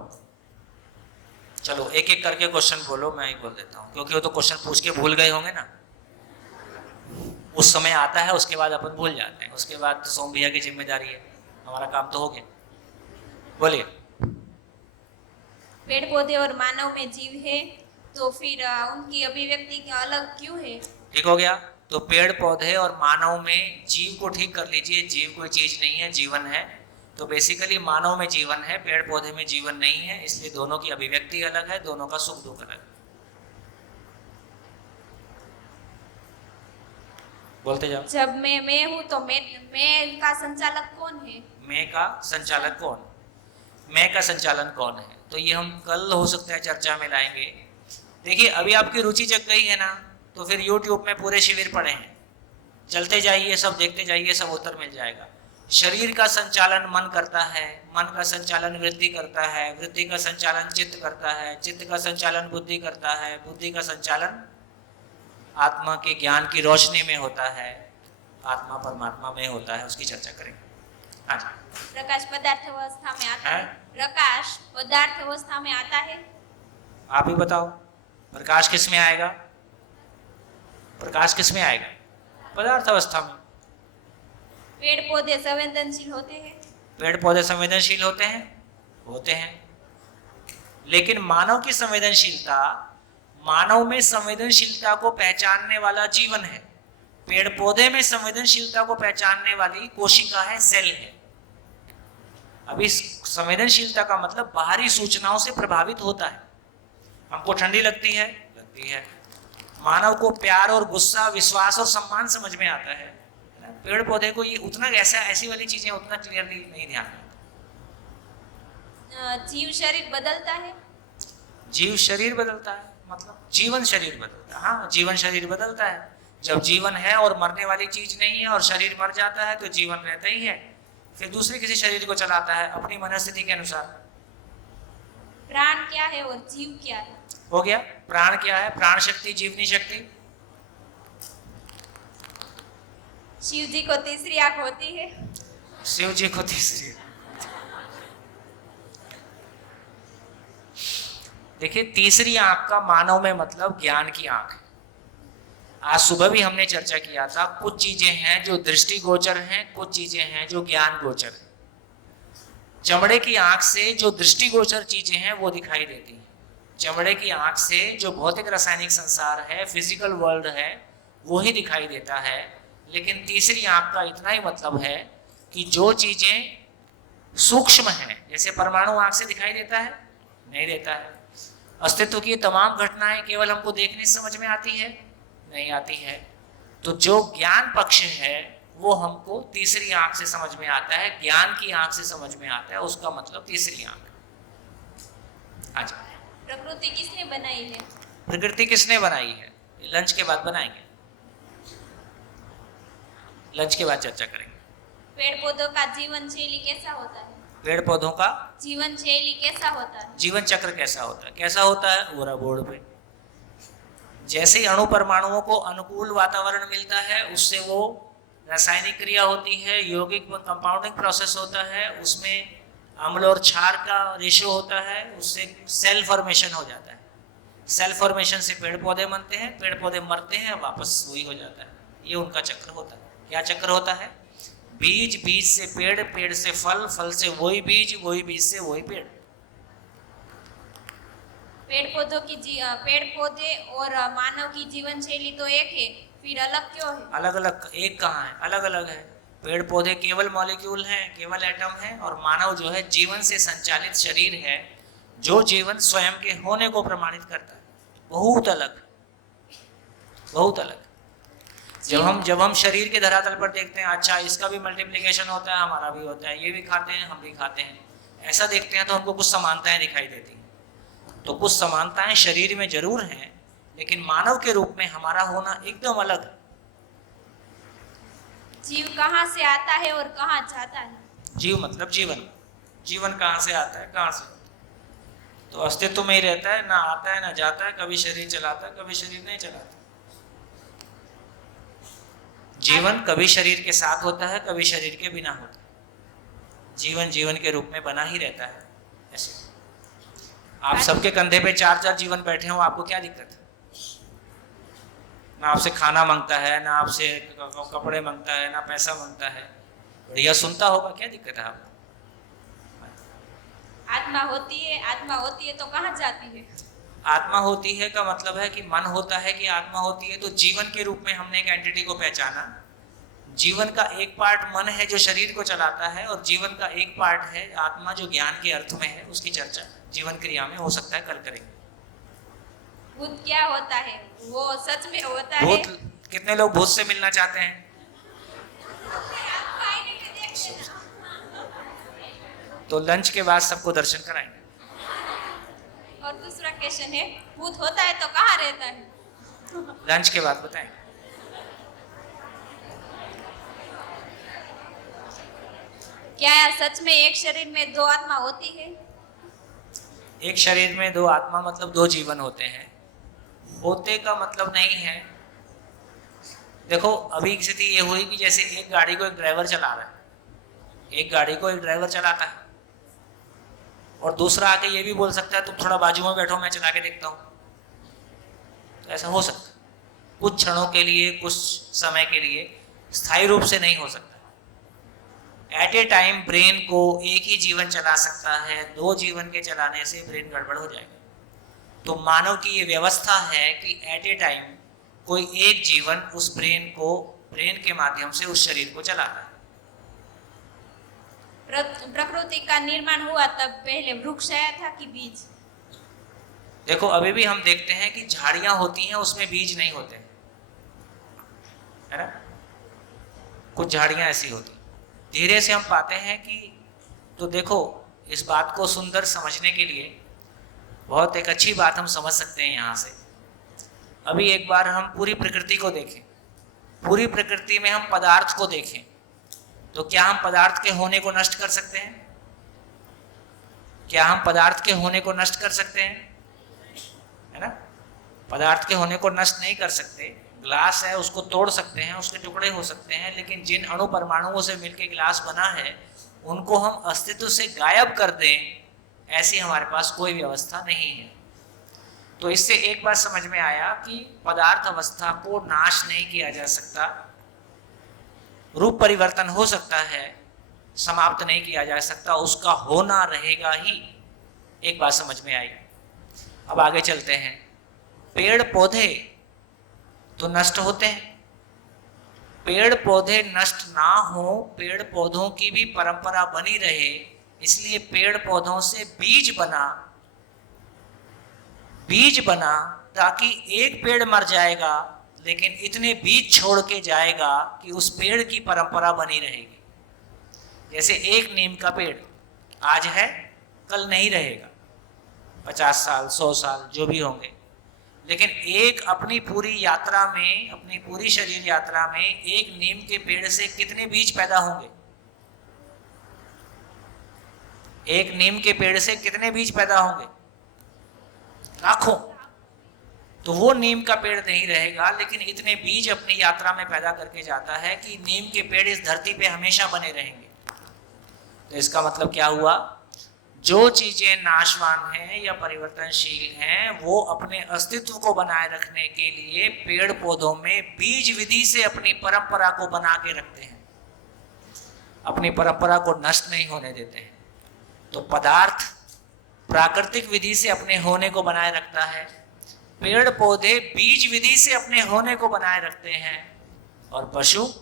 चलो एक एक करके क्वेश्चन बोलो, मैं ही बोल देता हूँ, क्योंकि वो तो क्वेश्चन पूछ के भूल गए होंगे ना। उस समय आता है, उसके बाद अपन भूल जाते हैं, उसके बाद तो सोम भैया की जिम्मेदारी है, हमारा काम तो हो गया। बोलिए। पेड़ पौधे और मानव में जीव है तो फिर उनकी अभिव्यक्ति अलग क्यों है? ठीक हो गया। तो पेड़ पौधे और मानव में जीव को ठीक कर लीजिए। जीव कोई चीज नहीं है, जीवन है। तो बेसिकली मानव में जीवन है, पेड़ पौधे में जीवन नहीं है, इसलिए दोनों की अभिव्यक्ति अलग है, दोनों का सुख दुख अलग है। बोलते जाओ। जब मैं हूँ तो मैं का संचालक कौन है? मैं का संचालक कौन? मैं का संचालन कौन है? तो ये हम कल हो सकता है चर्चा में लाएंगे। देखिए अभी आपकी रुचि जग गई है ना, तो फिर YouTube में पूरे शिविर पड़े हैं, चलते जाइए, सब देखते जाइए, सब उत्तर मिल जाएगा। शरीर का संचालन मन करता है, मन का संचालन वृत्ति करता है, वृत्ति का संचालन चित्त करता है, चित्त का संचालन बुद्धि करता है, बुद्धि का संचालन आत्मा के ज्ञान की रोशनी में होता है, आत्मा परमात्मा में होता है। उसकी चर्चा करेंगे। हाँ जी। प्रकाश पदार्थ अवस्था में आता है? है? प्रकाश पदार्थ अवस्था में आता है? आप ही बताओ, प्रकाश किस में आएगा? प्रकाश किस में आएगा? पदार्थ अवस्था में। पेड़ पौधे संवेदनशील होते हैं? पेड़ पौधे संवेदनशील होते हैं, होते हैं। लेकिन मानव की संवेदनशीलता, मानव में संवेदनशीलता को पहचानने वाला जीवन है। पेड़ पौधे में संवेदनशीलता को पहचानने वाली कोशिका है, सेल है। अब इस संवेदनशीलता का मतलब बाहरी सूचनाओं से प्रभावित होता है। हमको ठंडी लगती है, लगती है। मानव को प्यार और गुस्सा, विश्वास और सम्मान समझ में आता है। पेड़ पौधे को ये उतना ऐसी वाली चीजें उतना क्लियरली नहीं ध्यान आता। जीव शरीर बदलता है। जीव शरीर बदलता है मतलब जीवन शरीर बदलता है। हाँ, जीवन शरीर बदलता है। जब जीवन है और मरने वाली चीज नहीं है और शरीर मर जाता है तो जीवन रहता ही है, फिर दूसरे किसी शरीर को चलाता है अपनी मनस्थिति के अनुसार। प्राण क्या है और जीव क्या है? हो गया। प्राण क्या है? प्राण शक्ति, जीवनी शक्ति। शिव जी को तीसरी आंख होती है। शिव जी को तीसरी। देखिए, तीसरी आंख का मानव में मतलब ज्ञान की आंख है। आज सुबह भी हमने चर्चा किया था, कुछ चीजें हैं जो दृष्टि गोचर हैं, कुछ चीजें हैं जो ज्ञान गोचर है। चमड़े की आंख से जो दृष्टि गोचर चीजें हैं वो दिखाई देती हैं। चमड़े की आंख से जो भौतिक रासायनिक संसार है, फिजिकल वर्ल्ड है, वो ही दिखाई देता है। लेकिन तीसरी आंख का इतना ही मतलब है कि जो चीजें सूक्ष्म हैं, जैसे परमाणु आंख से दिखाई देता है? नहीं देता है। अस्तित्व की तमाम घटनाएं केवल हमको देखने से समझ में आती है? नहीं आती है। तो जो ज्ञान पक्ष है वो हमको तीसरी आंख से समझ में आता है, ज्ञान की आंख से समझ में आता है, उसका मतलब तीसरी आंख। अच्छा, प्रकृति किसने बनाई है? प्रकृति किसने बनाई है? लंच के बाद बनाएंगे, लंच के बाद चर्चा करेंगे। पेड़ पौधों का जीवन शैली कैसा होता है? पेड़ पौधों का जीवन शैली कैसा होता है? जीवन चक्र कैसा होता है? कैसा होता है? पूरा बोर्ड पे। जैसे ही अणु परमाणुओं को अनुकूल वातावरण मिलता है, उससे वो रासायनिक क्रिया होती है, यौगिक कंपाउंडिंग प्रोसेस होता है, उसमें अम्ल और क्षार का रेशियो होता है, उससे सेल फॉर्मेशन हो जाता है। सेल फॉर्मेशन से पेड़ पौधे बनते हैं, पेड़ पौधे मरते हैं, वापस वही हो जाता है। ये उनका चक्र होता है। क्या चक्र होता है? बीज, बीज से पेड़, पेड़ से फल, फल से वही बीज, वही बीज से वही पेड़। पेड़ पौधे और मानव की जीवन शैली तो एक है, फिर अलग क्यों है? अलग अलग एक कहाँ है? अलग अलग है। पेड़ पौधे केवल मॉलिक्यूल हैं, केवल एटम है, और मानव जो है जीवन से संचालित शरीर है, जो जीवन स्वयं के होने को प्रमाणित करता है। बहुत अलग, बहुत अलग। जब हम शरीर के धरातल पर देखते हैं, अच्छा इसका भी मल्टीप्लिकेशन होता है, हमारा भी होता है, ये भी खाते हैं, हम भी खाते हैं, ऐसा देखते हैं तो हमको कुछ समानताएं दिखाई देती हैं। तो कुछ समानताएं शरीर में जरूर हैं, लेकिन मानव के रूप में हमारा होना एकदम अलग है। जीव कहाँ से आता है और कहाँ जाता है? जीव मतलब जीवन। जीवन कहाँ से आता है, कहाँ से? तो अस्तित्व में ही रहता है, ना आता है ना जाता है, कभी शरीर चलाता है, कभी शरीर नहीं चलाता। जीवन कभी शरीर के साथ होता है, कभी शरीर के बिना होता है। जीवन जीवन के रूप में बना ही रहता है। ऐसे आप सबके कंधे पे 4-4 जीवन बैठे हो, आपको क्या दिक्कत है? ना आपसे खाना मांगता है, ना आपसे कपड़े मांगता है, ना पैसा मांगता है, बढ़िया सुनता होगा, क्या दिक्कत है आपको? आत्मा होती है तो कहाँ जाती है? आत्मा होती है का मतलब है कि मन होता है कि आत्मा होती है। तो जीवन के रूप में हमने एक एंटिटी को पहचाना। जीवन का एक पार्ट मन है जो शरीर को चलाता है, और जीवन का एक पार्ट है आत्मा जो ज्ञान के अर्थ में है। उसकी चर्चा जीवन क्रिया में हो सकता है कल करेंगे। भूत क्या होता है? वो सच में होता है? भूत, कितने लोग भूत से मिलना चाहते हैं? तो लंच के बाद सबको दर्शन कराएंगे। और दूसरा क्वेश्चन है, भूत होता है तो कहाँ रहता है? लंच के बाद बताएंगे। क्या सच में एक शरीर में 2 आत्मा होती है? एक शरीर में 2 आत्मा मतलब 2 जीवन होते हैं। होते का मतलब नहीं है। देखो, अभी स्थिति ये हुई कि जैसे एक गाड़ी को एक ड्राइवर चला रहा है, एक गाड़ी को एक ड्राइवर चलाता है, और दूसरा आके ये भी बोल सकता है तुम थोड़ा बाजू में बैठो, मैं चला के देखता हूँ। तो ऐसा हो सकता है कुछ क्षणों के लिए, कुछ समय के लिए, स्थायी रूप से नहीं हो सकता। एट ए टाइम ब्रेन को एक ही जीवन चला सकता है, 2 जीवन के चलाने से ब्रेन गड़बड़ हो जाएगा। तो मानव की ये व्यवस्था है कि एट ए टाइम कोई एक जीवन उस ब्रेन के माध्यम से उस शरीर को चलाता है। प्रकृति का निर्माण हुआ तब पहले वृक्ष आया था कि बीज? देखो, अभी भी हम देखते हैं कि झाड़ियां होती हैं, उसमें बीज नहीं होते, है ना? कुछ झाड़ियां ऐसी होती, धीरे से हम पाते हैं कि, तो देखो इस बात को सुंदर समझने के लिए बहुत एक अच्छी बात हम समझ सकते हैं यहाँ से। अभी एक बार हम पूरी प्रकृति को देखें, पूरी प्रकृति में हम पदार्थ को देखें, तो क्या हम पदार्थ के होने को नष्ट कर सकते हैं? क्या हम पदार्थ के होने को नष्ट कर सकते हैं? है ना, पदार्थ के होने को नष्ट नहीं कर सकते। ग्लास है, उसको तोड़ सकते हैं, उसके टुकड़े हो सकते हैं, लेकिन जिन अणु परमाणुओं से मिलकर गिलास बना है उनको हम अस्तित्व से गायब कर दें, ऐसी हमारे पास कोई व्यवस्था नहीं है। तो इससे एक बार समझ में आया कि पदार्थ अवस्था को नाश नहीं किया जा सकता, रूप परिवर्तन हो सकता है, समाप्त नहीं किया जा सकता, उसका होना रहेगा ही। एक बात समझ में आई। अब आगे चलते हैं। पेड़ पौधे तो नष्ट होते हैं, पेड़ पौधे नष्ट ना हो, पेड़ पौधों की भी परंपरा बनी रहे, इसलिए पेड़ पौधों से बीज बना ताकि एक पेड़ मर जाएगा लेकिन इतने बीज छोड़ के जाएगा कि उस पेड़ की परंपरा बनी रहेगी। जैसे एक नीम का पेड़ आज है, कल नहीं रहेगा, 50 साल 100 साल जो भी होंगे, लेकिन एक अपनी पूरी यात्रा में, अपनी पूरी शरीर यात्रा में एक नीम के पेड़ से कितने बीज पैदा होंगे? एक नीम के पेड़ से कितने बीज पैदा होंगे? लाखों। तो वो नीम का पेड़ नहीं रहेगा, लेकिन इतने बीज अपनी यात्रा में पैदा करके जाता है कि नीम के पेड़ इस धरती पे हमेशा बने रहेंगे। तो इसका मतलब क्या हुआ? जो चीजें नाशवान हैं या परिवर्तनशील हैं, वो अपने अस्तित्व को बनाए रखने के लिए पेड़ पौधों में बीज विधि से अपनी परंपरा को बना के रखते हैं, अपनी परंपरा को नष्ट नहीं होने देते हैं। तो पदार्थ प्राकृतिक विधि से अपने होने को बनाए रखता है, पेड़ पौधे बीज विधि से अपने होने को बनाए रखते हैं, और पशु,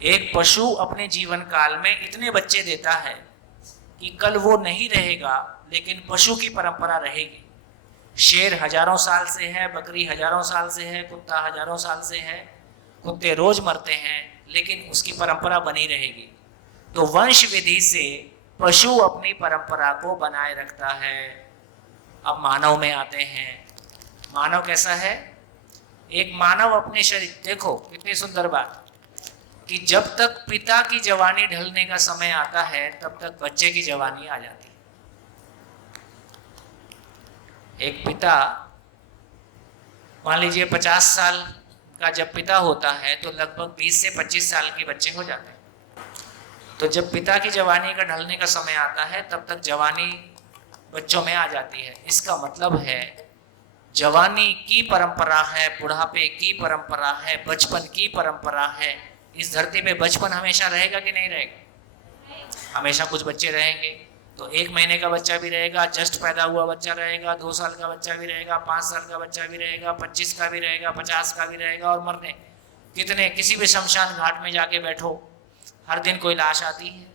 एक पशु अपने जीवन काल में इतने बच्चे देता है कि कल वो नहीं रहेगा, लेकिन पशु की परंपरा रहेगी। शेर हजारों साल से है, बकरी हजारों साल से है, कुत्ता हजारों साल से है, कुत्ते रोज मरते हैं, लेकिन उसकी परंपरा बनी रहेगी। तो वंश विधि से पशु अपनी परंपरा को बनाए रखता है। अब मानव में आते हैं। मानव कैसा है? एक मानव अपने शरीर, देखो कितनी सुंदर बात, कि जब तक पिता की जवानी ढलने का समय आता है तब तक बच्चे की जवानी आ जाती है। एक पिता, मान लीजिए 50 साल का जब पिता होता है तो लगभग 20 से 25 साल के बच्चे हो जाते हैं। तो जब पिता की जवानी का ढलने का समय आता है तब तक जवानी बच्चों में आ जाती है। इसका मतलब है जवानी की परंपरा है, बुढ़ापे की परंपरा है, बचपन की परंपरा है। इस धरती पे बचपन हमेशा रहेगा कि नहीं रहेगा? हमेशा कुछ बच्चे रहेंगे। तो 1 महीने का बच्चा भी रहेगा, जस्ट पैदा हुआ बच्चा रहेगा, 2 साल का बच्चा भी रहेगा, 5 साल का बच्चा भी रहेगा, 25 का भी रहेगा, 50 का भी रहेगा, और मरने कितने, किसी भी शमशान घाट में जाके बैठो, हर दिन कोई लाश आती है।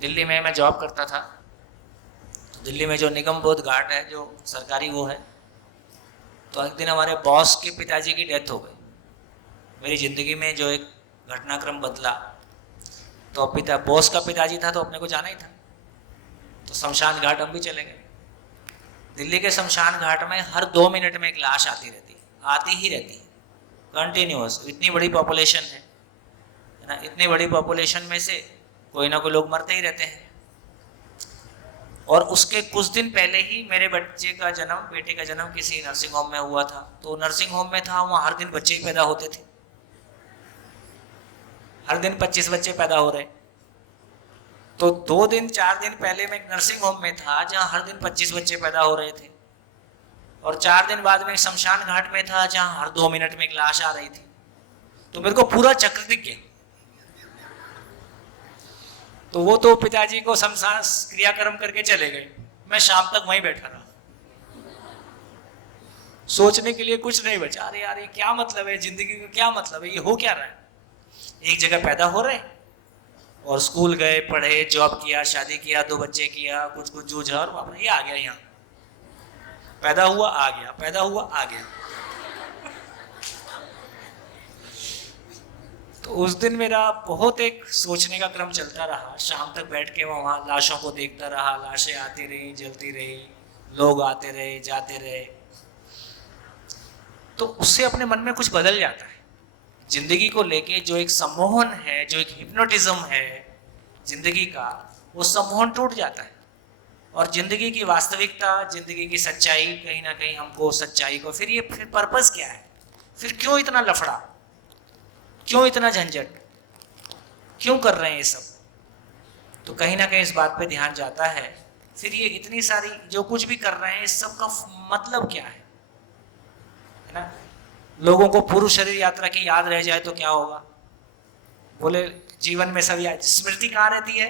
दिल्ली में मैं जॉब करता था, दिल्ली में जो निगम बोध घाट है, जो सरकारी वो है, तो एक दिन हमारे बॉस के पिताजी की डेथ हो गई। मेरी ज़िंदगी में जो एक घटनाक्रम बदला, तो बॉस का पिताजी था तो अपने को जाना ही था, तो शमशान घाट हम भी चले गए। दिल्ली के शमशान घाट में हर 2 मिनट में एक लाश आती ही रहती है कंटिन्यूअस। इतनी बड़ी पॉपुलेशन है ना, इतनी बड़ी पॉपुलेशन में से कोई ना कोई लोग मरते ही रहते हैं। और उसके कुछ दिन पहले ही मेरे बेटे का जन्म किसी नर्सिंग होम में हुआ था। तो नर्सिंग होम में था, वहाँ हर दिन बच्चे ही पैदा होते थे, हर दिन 25 बच्चे पैदा हो रहे। तो 2 दिन 4 दिन पहले मैं एक नर्सिंग होम में था जहाँ हर दिन 25 बच्चे पैदा हो रहे थे, और 4 दिन बाद में एक शमशान घाट में था जहाँ हर 2 मिनट में एक लाश आ रही थी। तो मेरे को पूरा चक्र दिख गया। तो वो तो पिताजी को शमशान क्रियाक्रम करके चले गए, मैं शाम तक वहीं बैठा रहा, सोचने के लिए कुछ नहीं बचा। अरे यार, ये क्या मतलब है जिंदगी का, क्या मतलब है, ये हो क्या रहा है? एक जगह पैदा हो रहे और स्कूल गए, पढ़े, जॉब किया, शादी किया, 2 बच्चे किया, कुछ जूझा, और वापस ये आ गया, यहाँ पैदा हुआ आ गया, पैदा हुआ आ गया। तो उस दिन मेरा बहुत एक सोचने का क्रम चलता रहा। शाम तक बैठ के मैं वहाँ लाशों को देखता रहा, लाशें आती रही, जलती रही, लोग आते रहे, जाते रहे। तो उससे अपने मन में कुछ बदल जाता है। जिंदगी को लेके जो एक सम्मोहन है, जो एक हिप्नोटिज्म है जिंदगी का, वो सम्मोहन टूट जाता है। और जिंदगी की वास्तविकता, जिंदगी की सच्चाई, कहीं ना कहीं हमको सच्चाई को फिर पर्पस क्या है, फिर क्यों इतना लफड़ा, क्यों इतना झंझट, क्यों कर रहे हैं ये सब, तो कहीं ना कहीं इस बात पे ध्यान जाता है। फिर ये इतनी सारी जो कुछ भी कर रहे हैं, इस सब का मतलब क्या है ना। लोगों को पूर्व शरीर यात्रा की याद रह जाए तो क्या होगा? बोले जीवन में सब याद, स्मृति कहाँ रहती है?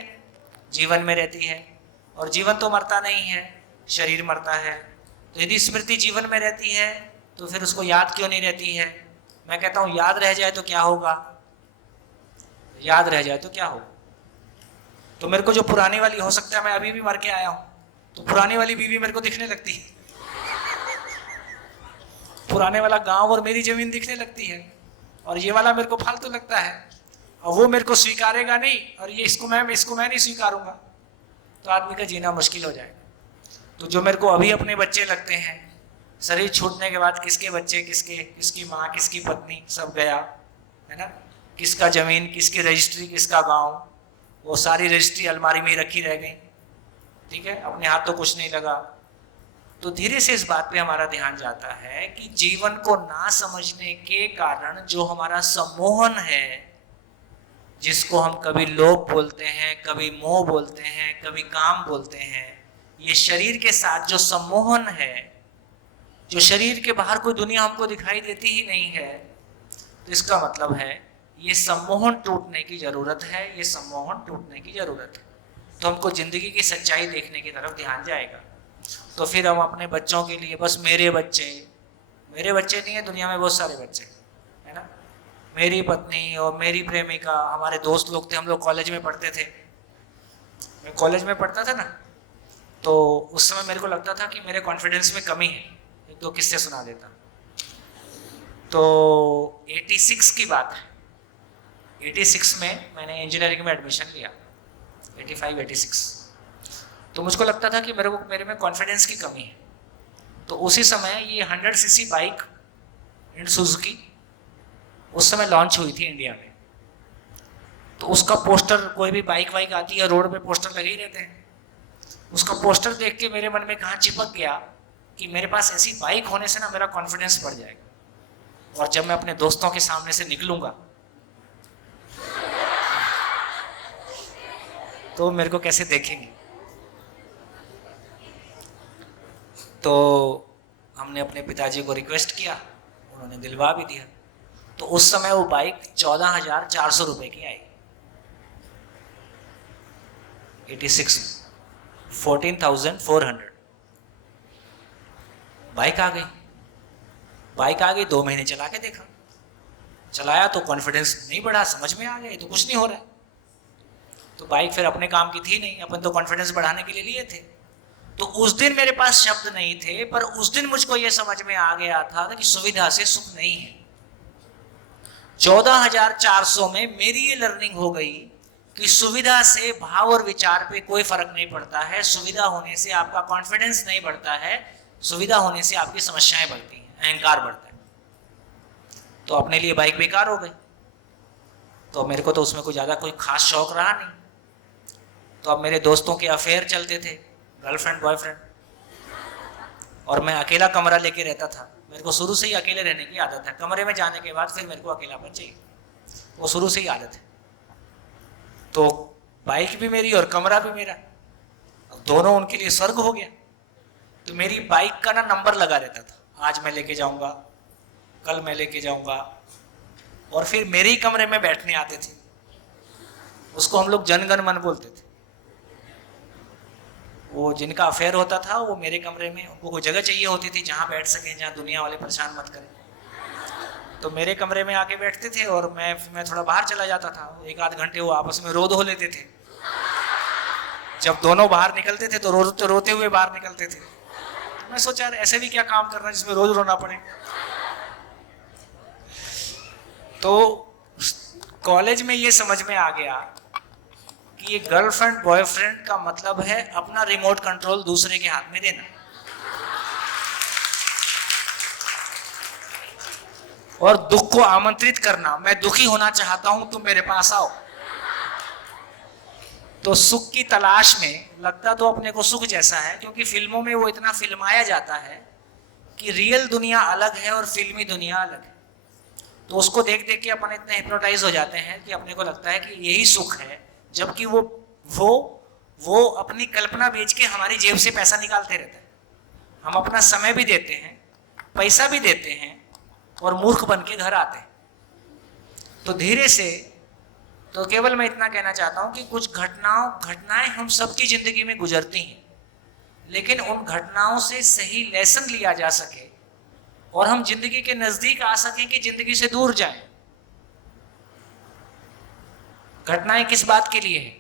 जीवन में रहती है। और जीवन तो मरता नहीं है, शरीर मरता है। तो यदि स्मृति जीवन में रहती है तो फिर उसको याद क्यों नहीं रहती है? मैं कहता हूं याद रह जाए तो क्या होगा? याद रह जाए तो क्या होगा? तो मेरे को जो पुरानी वाली, हो सकता है मैं अभी भी मर के आया हूं, तो पुरानी वाली बीवी मेरे को दिखने लगती है, पुराने वाला गांव और मेरी जमीन दिखने लगती है, और ये वाला मेरे को फालतू लगता है, और वो मेरे को स्वीकारेगा नहीं, और ये इसको मैं नहीं स्वीकारूंगा, तो आदमी का जीना मुश्किल हो जाएगा। तो जो मेरे को अभी अपने बच्चे लगते हैं, शरीर छूटने के बाद किसके बच्चे, किसकी माँ, किसकी पत्नी, सब गया है ना। किसका जमीन, किसकी रजिस्ट्री, किसका गांव, वो सारी रजिस्ट्री अलमारी में ही रखी रह गई। ठीक है, अपने हाथ तो कुछ नहीं लगा। तो धीरे से इस बात पे हमारा ध्यान जाता है कि जीवन को ना समझने के कारण जो हमारा सम्मोहन है, जिसको हम कभी लोभ बोलते हैं, कभी मोह बोलते हैं, कभी काम बोलते हैं, ये शरीर के साथ जो सम्मोहन है, जो शरीर के बाहर कोई दुनिया हमको दिखाई देती ही नहीं है, तो इसका मतलब है ये सम्मोहन टूटने की जरूरत है, ये सम्मोहन टूटने की जरूरत है। तो हमको जिंदगी की सच्चाई देखने की तरफ ध्यान जाएगा। तो फिर हम अपने बच्चों के लिए बस मेरे बच्चे नहीं है, दुनिया में बहुत सारे बच्चे है ना। मेरी पत्नी और मेरी प्रेमिका, हमारे दोस्त लोग थे, हम लोग कॉलेज में पढ़ते थे, मैं कॉलेज में पढ़ता था ना, तो उस समय मेरे को लगता था कि मेरे कॉन्फिडेंस में कमी है। एक दो किस्से सुना देता। तो 86 की बात है, 86 में मैंने इंजीनियरिंग में एडमिशन लिया, 85-86। तो मुझको लगता था कि मेरे में कॉन्फिडेंस की कमी है। तो उसी समय ये 100 सीसी बाइक इन सुजुकी उस समय लॉन्च हुई थी इंडिया में। तो उसका पोस्टर, कोई भी बाइक वाइक आती है रोड पे पोस्टर लगे ही रहते हैं, उसका पोस्टर देख के मेरे मन में कहाँ चिपक गया कि मेरे पास ऐसी बाइक होने से ना मेरा कॉन्फिडेंस बढ़ जाएगा, और जब मैं अपने दोस्तों के सामने से निकलूंगा तो मेरे को कैसे देखेंगे। तो हमने अपने पिताजी को रिक्वेस्ट किया, उन्होंने दिलवा भी दिया। तो उस समय वो बाइक 14,400 रुपए की आई, 86 में 14,400 बाइक आ गई। 2 महीने चला के देखा, चलाया तो कॉन्फिडेंस नहीं बढ़ा, समझ में आ गया तो कुछ नहीं हो रहा है। तो बाइक फिर अपने काम की थी नहीं, अपन तो कॉन्फिडेंस बढ़ाने के लिए लिए थे। तो उस दिन मेरे पास शब्द नहीं थे, पर उस दिन मुझको यह समझ में आ गया था कि सुविधा से सुख नहीं है। 14,400 में मेरी ये लर्निंग हो गई कि सुविधा से भाव और विचार पे कोई फर्क नहीं पड़ता है। सुविधा होने से आपका कॉन्फिडेंस नहीं बढ़ता है, सुविधा होने से आपकी समस्याएं बढ़ती हैं, अहंकार बढ़ता है। तो अपने लिए बाइक बेकार हो गई। तो मेरे को तो उसमें कोई ज़्यादा कोई खास शौक रहा नहीं। तो अब मेरे दोस्तों के अफेयर चलते थे, गर्लफ्रेंड बॉयफ्रेंड, और मैं अकेला कमरा लेके रहता था। मेरे को शुरू से ही अकेले रहने की आदत है। कमरे में जाने के बाद फिर मेरे को अकेलापन चाहिए, वो शुरू से ही आदत है। तो बाइक भी मेरी और कमरा भी मेरा, अब दोनों उनके लिए स्वर्ग हो गया। तो मेरी बाइक का ना नंबर लगा रहता था, आज मैं लेके जाऊंगा, कल मैं लेके जाऊंगा, और फिर मेरे ही कमरे में बैठने आते थे। उसको हम लोग जनगण मन बोलते थे। वो जिनका अफेयर होता था वो मेरे कमरे में, उनको कोई जगह चाहिए होती थी जहाँ बैठ सकें, जहाँ दुनिया वाले परेशान मत करें। तो मेरे कमरे में आके बैठते थे और मैं थोड़ा बाहर चला जाता था। 1-8 घंटे वो आपस में रो धो लेते थे। जब दोनों बाहर निकलते थे तो रोते हुए बाहर निकलते थे। तो मैं सोचा यार ऐसे भी क्या काम करना जिसमें रोज रोना पड़े। तो कॉलेज में ये समझ में आ गया कि ये गर्लफ्रेंड बॉयफ्रेंड का मतलब है अपना रिमोट कंट्रोल दूसरे के हाथ में देना, और दुख को आमंत्रित करना। मैं दुखी होना चाहता हूं, तुम मेरे पास आओ। तो सुख की तलाश में लगता तो अपने को सुख जैसा है, क्योंकि फिल्मों में वो इतना फिल्माया जाता है कि रियल दुनिया अलग है और फिल्मी दुनिया अलग है। तो उसको देख देख के अपन इतने हिप्नोटाइज हो जाते हैं कि अपने को लगता है कि यही सुख है, जबकि वो अपनी कल्पना बेच के हमारी जेब से पैसा निकालते रहते हैं। हम अपना समय भी देते हैं, पैसा भी देते हैं, और मूर्ख बन के घर आते हैं। तो धीरे से, तो केवल मैं इतना कहना चाहता हूं कि कुछ घटनाएं हम सबकी जिंदगी में गुजरती हैं, लेकिन उन घटनाओं से सही लेसन लिया जा सके और हम जिंदगी के नजदीक आ सकें कि जिंदगी से दूर जाएं। घटनाएं किस बात के लिए है?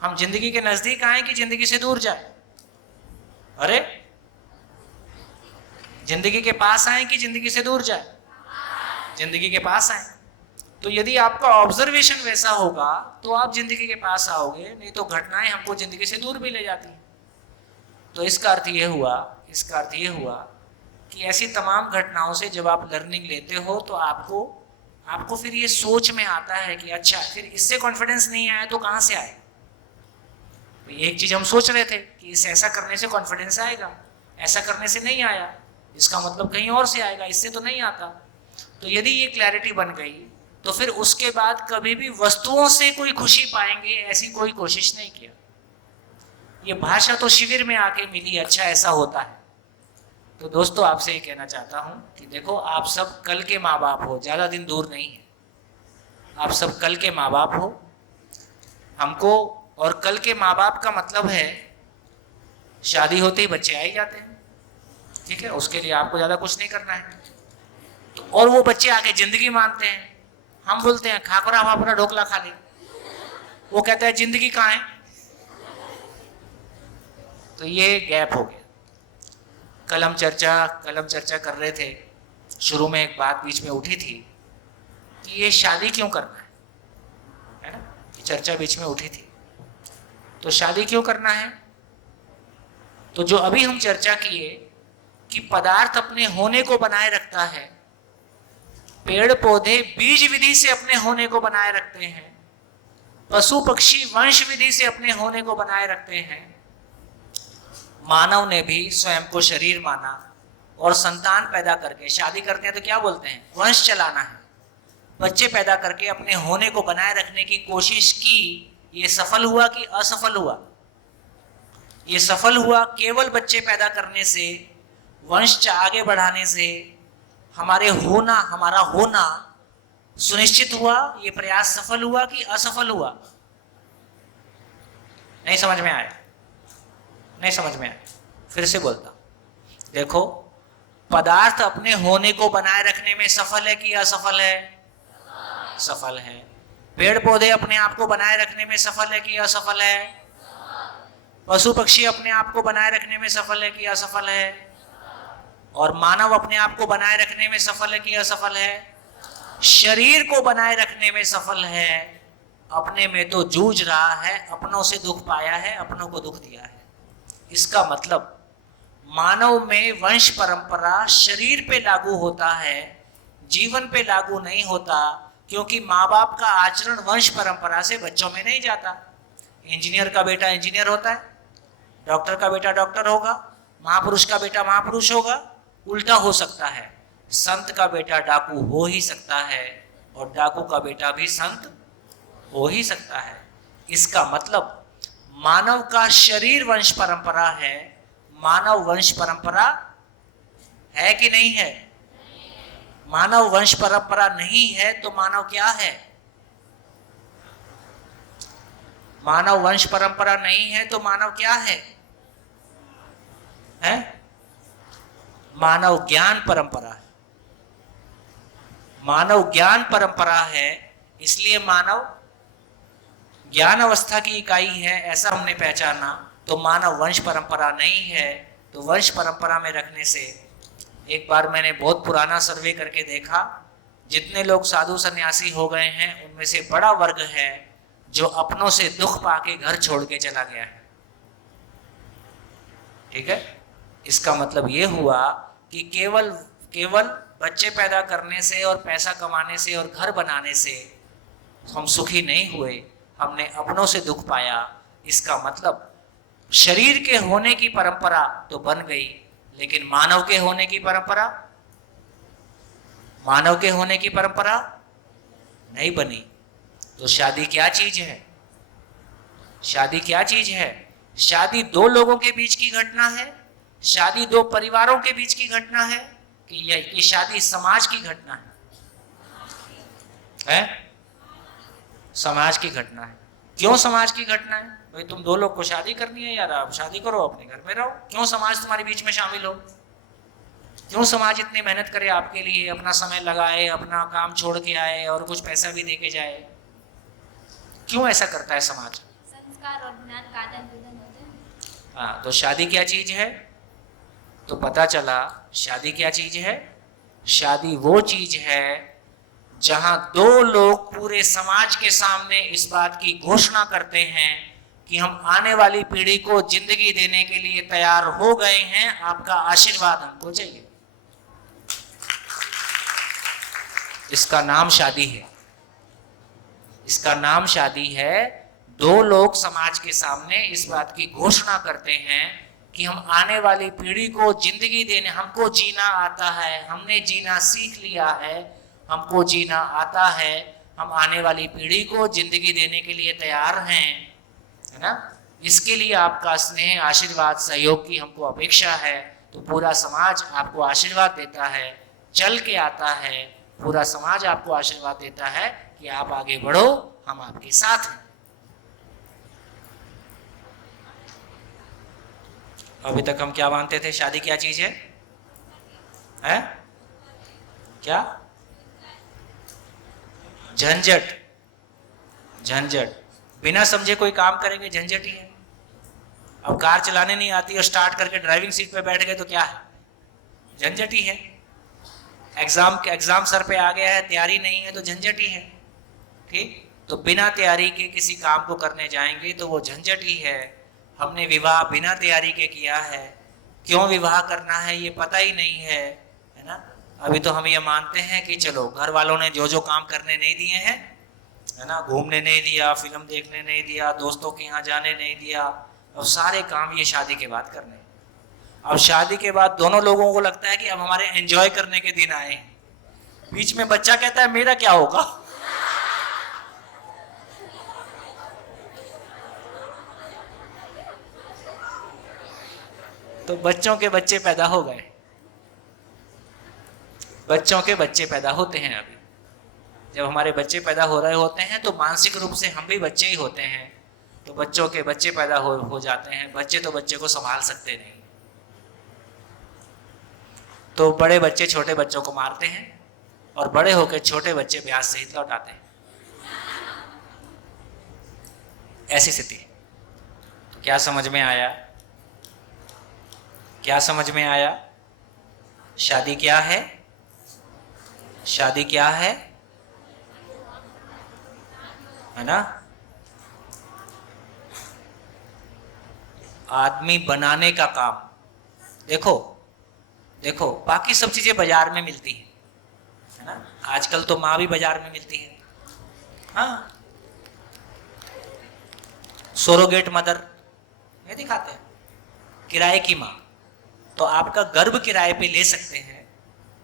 हम जिंदगी के नजदीक आए कि जिंदगी से दूर जाए? अरे जिंदगी के पास आए कि जिंदगी से दूर जाए? जिंदगी के पास आए। तो यदि आपका ऑब्जर्वेशन वैसा होगा तो आप जिंदगी के पास आओगे, नहीं तो घटनाएं हमको जिंदगी से दूर भी ले जाती हैं। तो इसका अर्थ ये हुआ कि ऐसी तमाम घटनाओं से जब आप लर्निंग लेते हो तो आपको फिर ये सोच में आता है कि अच्छा, फिर इससे कॉन्फिडेंस नहीं आया तो कहां से आए? एक चीज हम सोच रहे थे कि इस ऐसा करने से कॉन्फिडेंस आएगा, ऐसा करने से नहीं आया, इसका मतलब कहीं और से आएगा, इससे तो नहीं आता। तो यदि ये क्लैरिटी बन गई तो फिर उसके बाद कभी भी वस्तुओं से कोई खुशी पाएंगे ऐसी कोई कोशिश नहीं किया। ये भाषा तो शिविर में आके मिली, अच्छा ऐसा होता है। तो दोस्तों आपसे ये कहना चाहता हूं कि देखो, आप सब कल के माँ बाप हो, ज्यादा दिन दूर नहीं है। आप सब कल के माँ बाप हो हमको, और कल के माँ बाप का मतलब है शादी होते ही बच्चे आ ही जाते हैं, ठीक है, उसके लिए आपको ज्यादा कुछ नहीं करना है। तो और वो बच्चे आके जिंदगी मानते हैं। हम बोलते हैं खाकरा वापरा ढोकला खा ले, वो कहता है जिंदगी कहाँ है। तो ये गैप हो गया। कल हम चर्चा कर रहे थे, शुरू में एक बात बीच में उठी थी कि ये शादी क्यों करना है ना, चर्चा बीच में उठी थी। तो शादी क्यों करना है? तो जो अभी हम चर्चा किए कि पदार्थ अपने होने को बनाए रखता है, पेड़ पौधे बीज विधि से अपने होने को बनाए रखते हैं, पशु पक्षी वंश विधि से अपने होने को बनाए रखते हैं, मानव ने भी स्वयं को शरीर माना और संतान पैदा करके, शादी करते हैं तो क्या बोलते हैं, वंश चलाना है, बच्चे पैदा करके अपने होने को बनाए रखने की कोशिश की। ये सफल हुआ कि असफल हुआ? ये सफल हुआ केवल बच्चे पैदा करने से, वंश आगे बढ़ाने से हमारा होना सुनिश्चित हुआ। ये प्रयास सफल हुआ कि असफल हुआ? नहीं समझ में आया? नहीं समझ में आया? फिर से बोलता, देखो, पदार्थ अपने होने को बनाए रखने में सफल है कि असफल है? सफल है। पेड़ पौधे अपने आप को बनाए रखने में सफल है कि असफल है? पशु पक्षी अपने आप को बनाए रखने में सफल है कि असफल है? और मानव अपने आप को बनाए रखने में सफल है कि असफल है? शरीर को बनाए रखने में सफल है, अपने में तो जूझ रहा है, अपनों से दुख पाया है, अपनों को दुख दिया है। इसका मतलब मानव में वंश परंपरा शरीर पे लागू होता है, जीवन पे लागू नहीं होता, क्योंकि माँ बाप का आचरण वंश परंपरा से बच्चों में नहीं जाता। इंजीनियर का बेटा इंजीनियर होता है, डॉक्टर का बेटा डॉक्टर होगा, महापुरुष का बेटा महापुरुष होगा। उल्टा हो सकता है, संत का बेटा डाकू हो ही सकता है और डाकू का बेटा भी संत हो ही सकता है। इसका मतलब मानव का शरीर वंश परंपरा है, मानव वंश परंपरा है कि नहीं है? मानव वंश परंपरा नहीं है तो मानव क्या है? मानव वंश परंपरा नहीं है तो मानव क्या है? मानव ज्ञान परंपरा है। मानव ज्ञान परंपरा है, इसलिए मानव ज्ञान अवस्था की इकाई है, ऐसा हमने पहचाना। तो मानव वंश परंपरा नहीं है। तो वंश परंपरा में रखने से, एक बार मैंने बहुत पुराना सर्वे करके देखा जितने लोग साधु सन्यासी हो गए हैं उनमें से बड़ा वर्ग है जो अपनों से दुख पाके घर छोड़ के चला गया है। ठीक है, इसका मतलब ये हुआ कि केवल केवल बच्चे पैदा करने से और पैसा कमाने से और घर बनाने से हम सुखी नहीं हुए, हमने अपनों से दुख पाया। इसका मतलब शरीर के होने की परंपरा तो बन गई, लेकिन मानव के होने की परंपरा, मानव के होने की परंपरा नहीं बनी। तो शादी क्या चीज है? शादी क्या चीज है? शादी दो लोगों के बीच की घटना है, शादी दो परिवारों के बीच की घटना है, कि ये शादी समाज की घटना है? समाज की घटना है। क्यों समाज की घटना है? भाई तुम दो लोग को शादी करनी है यार, आप शादी करो, अपने घर में रहो, क्यों समाज तुम्हारे बीच में शामिल हो? क्यों समाज इतनी मेहनत करे आपके लिए, अपना समय लगाए, अपना काम छोड़ के आए और कुछ पैसा भी दे के जाए? क्यों ऐसा करता है समाज? संस्कार और ज्ञान का आदान प्रदान होता है। हाँ, तो शादी क्या चीज है? तो पता चला शादी क्या चीज है? शादी वो चीज है जहां दो लोग पूरे समाज के सामने इस बात की घोषणा करते हैं कि हम आने वाली पीढ़ी को जिंदगी देने के लिए तैयार हो गए हैं, आपका आशीर्वाद हमको चाहिए। इसका नाम शादी है, इसका नाम शादी है। दो लोग समाज के सामने इस बात की घोषणा करते हैं कि हम आने वाली पीढ़ी को जिंदगी देने, हमको जीना आता है, हमने जीना सीख लिया है, हमको जीना आता है, हम आने वाली पीढ़ी को जिंदगी देने के लिए तैयार हैं, है ना? इसके लिए आपका स्नेह, आशीर्वाद, सहयोग की हमको अपेक्षा है। तो पूरा समाज आपको आशीर्वाद देता है, चल के आता है, पूरा समाज आपको आशीर्वाद देता है कि आप आगे बढ़ो, हम आपके साथ हैं। अभी तक हम क्या मानते थे? शादी क्या चीज है? हैं? क्या? झंझट। झंझट, बिना समझे कोई काम करेंगे झंझट ही है। अब कार चलाने नहीं आती और स्टार्ट करके ड्राइविंग सीट पे बैठ गए तो क्या है? झंझट ही है। एग्जाम सर पे आ गया है, तैयारी नहीं है तो झंझट ही है। ठीक, तो बिना तैयारी के किसी काम को करने जाएंगे तो वो झंझट ही है। हमने विवाह बिना तैयारी के किया है, क्यों विवाह करना है ये पता ही नहीं है ना? अभी तो हम ये मानते हैं कि चलो घर वालों ने जो जो काम करने नहीं दिए हैं, है ना, घूमने नहीं दिया, फिल्म देखने नहीं दिया, दोस्तों के यहाँ जाने नहीं दिया, अब सारे काम ये शादी के बाद करने। अब शादी के बाद दोनों लोगों को लगता है कि अब हमारे एंजॉय करने के दिन आए हैं। बीच में बच्चा कहता है मेरा क्या होगा? तो बच्चों के बच्चे पैदा हो गए, बच्चों के बच्चे पैदा होते हैं। अभी जब हमारे बच्चे पैदा हो रहे होते हैं तो मानसिक रूप से हम भी बच्चे ही होते हैं। तो बच्चों के बच्चे पैदा हो जाते हैं। बच्चे तो बच्चे को संभाल सकते नहीं, तो बड़े बच्चे छोटे बच्चों को मारते हैं और बड़े होकर छोटे बच्चे ब्याज सहित लौट आते हैं। ऐसी स्थिति। तो क्या समझ में आया? क्या समझ में आया? शादी क्या है? शादी क्या है ना? आदमी बनाने का काम। देखो देखो, बाकी सब चीजें बाजार में मिलती है ना? आजकल तो माँ भी बाजार में मिलती है। हाँ, सोरोगेट मदर ये दिखाते हैं, किराए की माँ। तो आपका गर्भ किराए पे ले सकते हैं,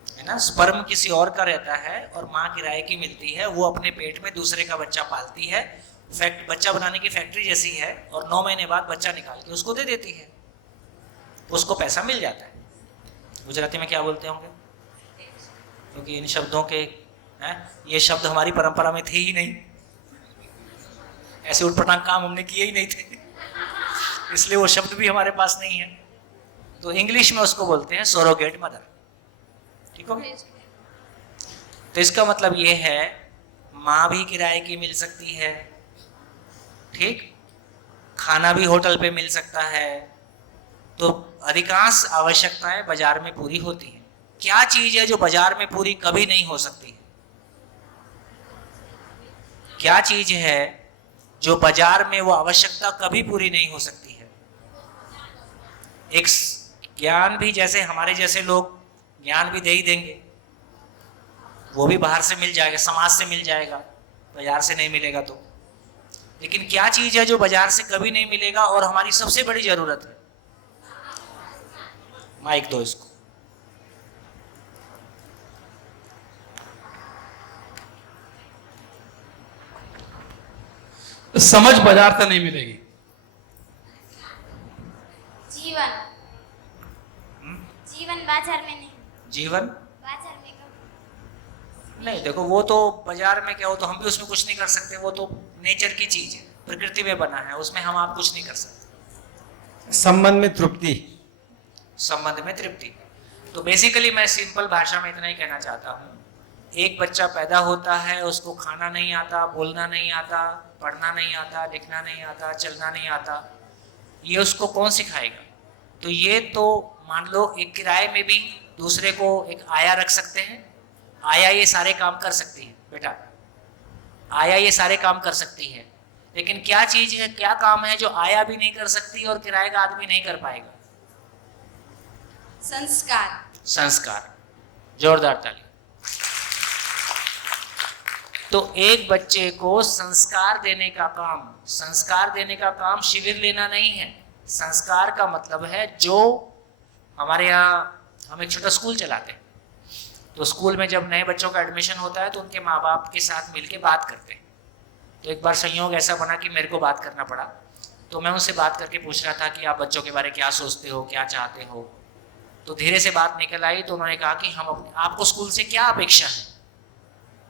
है ना? स्पर्म किसी और का रहता है और माँ किराए की मिलती है। वो अपने पेट में दूसरे का बच्चा पालती है, बच्चा बनाने की फैक्ट्री जैसी है, और 9 महीने बाद बच्चा निकाल के उसको दे देती है, उसको पैसा मिल जाता है। गुजराती में क्या बोलते होंगे? क्योंकि इन शब्दों के ये शब्द हमारी परंपरा में थे ही नहीं, ऐसे उटपटांग काम हमने किए ही नहीं थे, इसलिए वो शब्द भी हमारे पास नहीं है। तो इंग्लिश में उसको बोलते हैं सोरोगेट मदर। ठीक हो? तो इसका मतलब ये है माँ भी किराए की मिल सकती है, ठीक, खाना भी होटल पे मिल सकता है। तो अधिकांश आवश्यकताएं बाजार में पूरी होती हैं। क्या चीज है जो बाजार में पूरी कभी नहीं हो सकती? क्या चीज है जो बाजार में वो आवश्यकता कभी पूरी नहीं हो सकती है? एक ज्ञान भी, जैसे हमारे जैसे लोग ज्ञान भी दे ही देंगे, वो भी बाहर से मिल जाएगा, समाज से मिल जाएगा, बाजार से नहीं मिलेगा तो। लेकिन क्या चीज है जो बाजार से कभी नहीं मिलेगा और हमारी सबसे बड़ी जरूरत है? माइक दो इसको। समझ बाजार से नहीं मिलेगी। जीवन जीवन बाजार में नहीं। जीवन बाजार में कब? नहीं, देखो वो तो बाजार में क्या हो, तो हम भी उसमें कुछ नहीं कर सकते, वो तो नेचर की चीज है, प्रकृति में बना है, उसमें हम आप कुछ नहीं कर सकते। संबंध में तृप्ति। संबंध में तृप्ति। तो बेसिकली मैं सिंपल भाषा में इतना ही कहना चाहता हूँ, एक बच्चा पैदा होता है, उसको खाना नहीं आता, बोलना नहीं आता, पढ़ना नहीं आता, लिखना नहीं आता, चलना नहीं आता, ये उसको कौन सिखाएगा? तो ये तो मान लो एक किराए में भी दूसरे को एक आया रख सकते हैं, आया ये सारे काम कर सकती है, बेटा आया ये सारे काम कर सकती है, लेकिन क्या चीज है, क्या काम है जो आया भी नहीं कर सकती और किराए का आदमी नहीं कर पाएगा? संस्कार। संस्कार। जोरदार ताली। तो एक बच्चे को संस्कार देने का काम, संस्कार देने का काम शिविर लेना नहीं है। संस्कार का मतलब है, जो हमारे यहाँ हम एक छोटा स्कूल चलाते हैं, तो स्कूल में जब नए बच्चों का एडमिशन होता है तो उनके माँ बाप के साथ मिलके बात करते हैं। तो एक बार संयोग ऐसा बना कि मेरे को बात करना पड़ा, तो मैं उनसे बात करके पूछ रहा था कि आप बच्चों के बारे क्या सोचते हो, क्या चाहते हो। तो धीरे से बात निकल आई, तो उन्होंने कहा कि हम आपको स्कूल से क्या अपेक्षा है।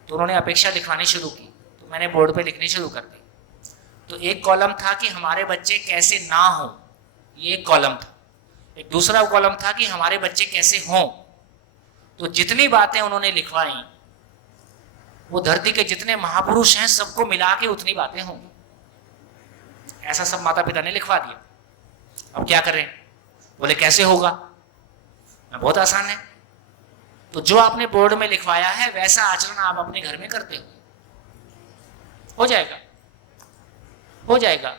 तो उन्होंने अपेक्षा लिखवानी शुरू की, तो मैंने बोर्ड पे लिखनी शुरू कर दी। तो एक कॉलम था कि हमारे बच्चे कैसे ना हो, ये एक कॉलम था। एक दूसरा कॉलम था कि हमारे बच्चे कैसे हों। तो जितनी बातें उन्होंने लिखवाई, वो धरती के जितने महापुरुष हैं सबको मिला के उतनी बातें होंगी, ऐसा सब माता पिता ने लिखवा दिया। अब क्या करें? बोले कैसे होगा? बहुत आसान है, तो जो आपने बोर्ड में लिखवाया है वैसा आचरण आप अपने घर में करते हो जाएगा, हो जाएगा।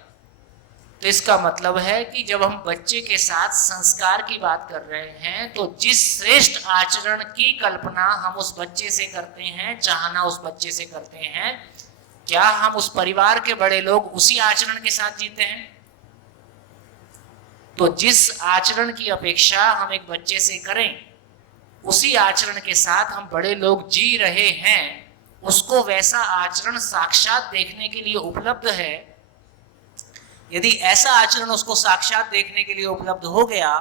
तो इसका मतलब है कि जब हम बच्चे के साथ संस्कार की बात कर रहे हैं, तो जिस श्रेष्ठ आचरण की कल्पना हम उस बच्चे से करते हैं, चाहना उस बच्चे से करते हैं, क्या हम उस परिवार के बड़े लोग उसी आचरण के साथ जीते हैं? तो जिस आचरण की अपेक्षा हम एक बच्चे से करें, उसी आचरण के साथ हम बड़े लोग जी रहे हैं, उसको वैसा आचरण साक्षात देखने के लिए उपलब्ध है। यदि ऐसा आचरण उसको साक्षात देखने के लिए उपलब्ध हो गया,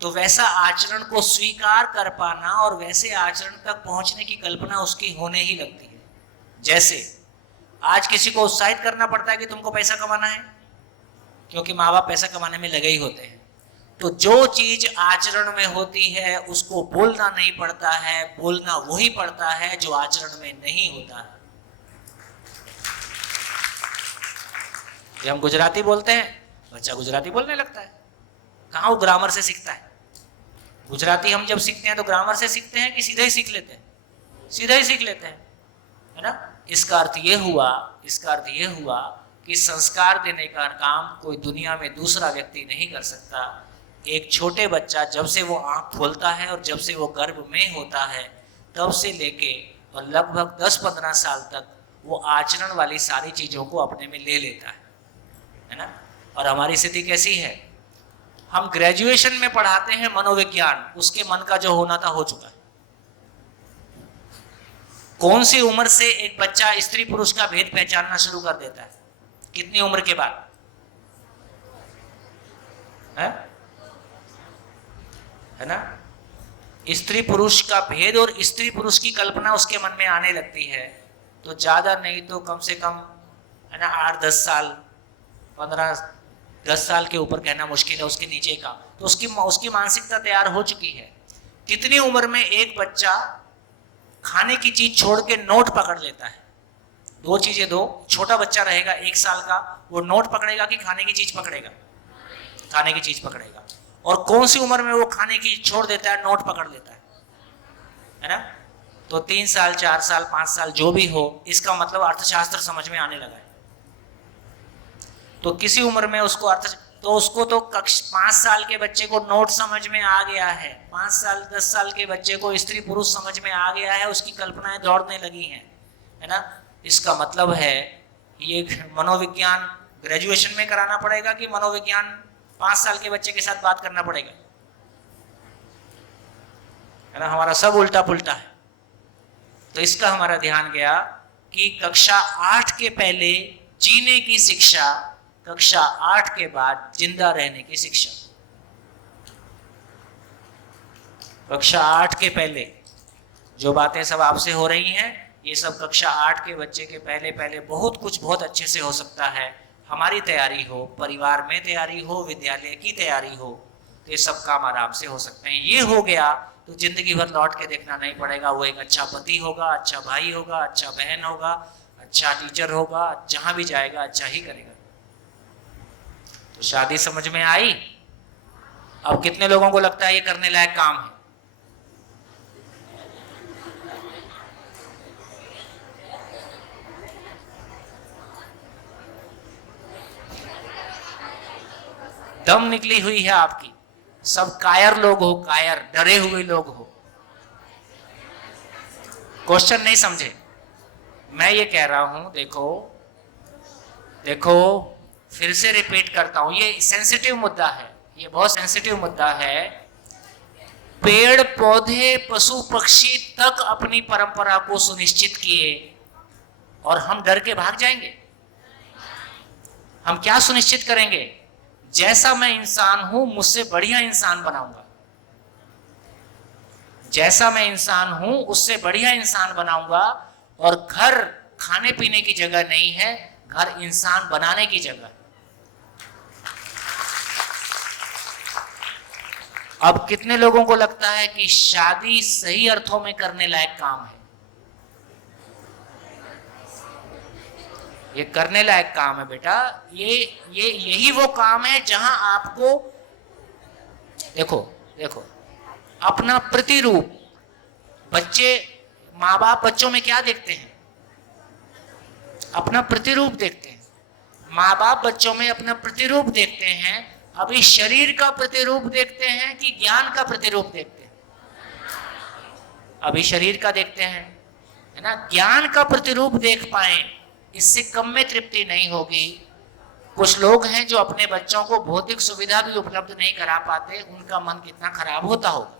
तो वैसा आचरण को स्वीकार कर पाना और वैसे आचरण तक पहुंचने की कल्पना उसकी होने ही लगती है। जैसे आज किसी को उत्साहित करना पड़ता है कि तुमको पैसा कमाना है, क्योंकि माँ बाप पैसा कमाने में लगे ही होते हैं। तो जो चीज आचरण में होती है उसको बोलना नहीं पड़ता है, बोलना वही पड़ता है जो आचरण में नहीं होता है। जब हम गुजराती बोलते हैं, बच्चा गुजराती बोलने लगता है। कहाँ वो ग्रामर से सीखता है? गुजराती हम जब सीखते हैं तो ग्रामर से सीखते हैं कि सीधा ही सीख लेते हैं? सीधा ही सीख लेते हैं, है ना। इसका अर्थ ये हुआ, इसका अर्थ ये हुआ कि संस्कार देने का काम कोई दुनिया में दूसरा व्यक्ति नहीं कर सकता। एक छोटे बच्चा जब से वो आँख खोलता है और जब से वो गर्भ में होता है, तब से लेके और लगभग 10-15 साल तक वो आचरण वाली सारी चीज़ों को अपने में ले लेता है ना। और हमारी स्थिति कैसी है? हम ग्रेजुएशन में पढ़ाते हैं मनोविज्ञान, उसके मन का जो होना था हो चुका है। कौन सी उम्र से एक बच्चा स्त्री पुरुष का भेद पहचानना शुरू कर देता है? कितनी उम्र के बाद है ना? स्त्री पुरुष का भेद और स्त्री पुरुष की कल्पना उसके मन में आने लगती है। तो ज्यादा नहीं तो कम से कम, है ना, 8-10 साल, 15-10 साल के ऊपर कहना मुश्किल है, उसके नीचे का। तो उसकी मानसिकता तैयार हो चुकी है। कितनी उम्र में एक बच्चा खाने की चीज छोड़ के नोट पकड़ लेता है? दो चीजें दो। छोटा बच्चा रहेगा 1 साल का, वो नोट पकड़ेगा कि खाने की चीज पकड़ेगा? खाने की चीज पकड़ेगा। और कौन सी उम्र में वो खाने की छोड़ देता है, नोट पकड़ लेता है ना? तो 3 साल 4 साल 5 साल जो भी हो, इसका मतलब अर्थशास्त्र समझ में आने लगा है। तो किसी उम्र में उसको तो उसको तो 5 साल के बच्चे को नोट समझ में आ गया है, 5 साल 10 साल के बच्चे को स्त्री पुरुष समझ में आ गया है, उसकी कल्पनाएं दौड़ने लगी हैं, है ना। इसका मतलब है ये मनोविज्ञान ग्रेजुएशन में कराना पड़ेगा कि मनोविज्ञान 5 साल के बच्चे के साथ बात करना पड़ेगा, है ना। हमारा सब उल्टा पुल्टा है। तो इसका हमारा ध्यान गया कि कक्षा 8 के पहले जीने की शिक्षा, कक्षा 8 के बाद जिंदा रहने की शिक्षा। कक्षा 8 के पहले जो बातें सब आपसे हो रही हैं, ये सब कक्षा 8 के बच्चे के पहले पहले बहुत कुछ बहुत अच्छे से हो सकता है। हमारी तैयारी हो, परिवार में तैयारी हो, विद्यालय की तैयारी हो, तो ये सब काम आराम से हो सकते हैं। ये हो गया तो जिंदगी भर लौट के देखना नहीं पड़ेगा। वो एक अच्छा पति होगा, अच्छा भाई होगा, अच्छा बहन होगा, अच्छा टीचर होगा, जहां भी जाएगा अच्छा ही करेगा। तो शादी समझ में आई। अब कितने लोगों को लगता है ये करने लायक काम है? दम निकली हुई है आपकी। सब कायर लोग हो, कायर डरे हुए लोग हो, क्वेश्चन नहीं समझे। मैं ये कह रहा हूं, देखो फिर से रिपीट करता हूं, ये सेंसिटिव मुद्दा है, ये बहुत सेंसिटिव मुद्दा है। पेड़ पौधे पशु पक्षी तक अपनी परंपरा को सुनिश्चित किए और हम डर के भाग जाएंगे। हम क्या सुनिश्चित करेंगे? जैसा मैं इंसान हूं मुझसे बढ़िया इंसान बनाऊंगा, जैसा मैं इंसान हूं उससे बढ़िया इंसान बनाऊंगा। और घर खाने पीने की जगह नहीं है, घर इंसान बनाने की जगह है। अब कितने लोगों को लगता है कि शादी सही अर्थों में करने लायक काम है? ये करने लायक काम है बेटा। यही वो काम है जहां आपको देखो अपना प्रतिरूप, बच्चे माँ बाप बच्चों में क्या देखते हैं? अपना प्रतिरूप देखते हैं। माँ बाप बच्चों में अपना प्रतिरूप देखते हैं। अभी शरीर का प्रतिरूप देखते हैं कि ज्ञान का प्रतिरूप देखते हैं? अभी शरीर का देखते हैं, है ना। ज्ञान का प्रतिरूप देख पाए, इससे कम में तृप्ति नहीं होगी। कुछ लोग हैं जो अपने बच्चों को भौतिक सुविधा भी उपलब्ध नहीं करा पाते, उनका मन कितना खराब होता होगा।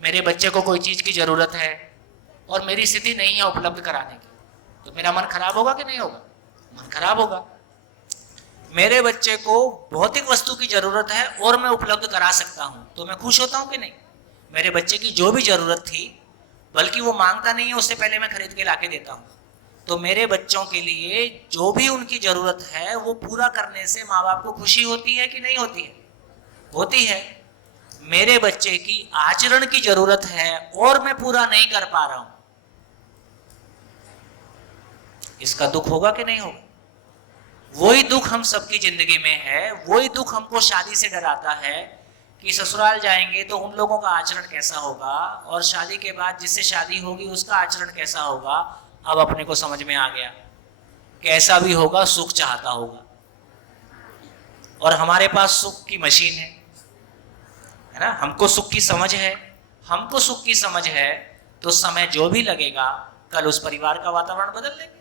मेरे बच्चे को कोई चीज की जरूरत है और मेरी स्थिति नहीं है उपलब्ध कराने की, तो मेरा मन खराब होगा कि नहीं होगा? मन खराब होगा। मेरे बच्चे को भौतिक वस्तु की जरूरत है और मैं उपलब्ध करा सकता हूं, तो मैं खुश होता हूं कि नहीं? मेरे बच्चे की जो भी जरूरत थी, बल्कि वो मांगता नहीं है, उससे पहले मैं खरीद के लाके देता हूं। तो मेरे बच्चों के लिए जो भी उनकी जरूरत है वो पूरा करने से माँ बाप को खुशी होती है कि नहीं होती है? होती है। मेरे बच्चे की आचरण की जरूरत है और मैं पूरा नहीं कर पा रहा हूं, इसका दुख होगा कि नहीं होगा? वही दुख हम सबकी जिंदगी में है। वही दुख हमको शादी से डराता है कि ससुराल जाएंगे तो उन लोगों का आचरण कैसा होगा, और शादी के बाद जिससे शादी होगी उसका आचरण कैसा होगा। अब अपने को समझ में आ गया, कैसा भी होगा सुख चाहता होगा, और हमारे पास सुख की मशीन है ना। हमको सुख की समझ है, हमको सुख की समझ है, तो समय जो भी लगेगा कल उस परिवार का वातावरण बदल लेंगे।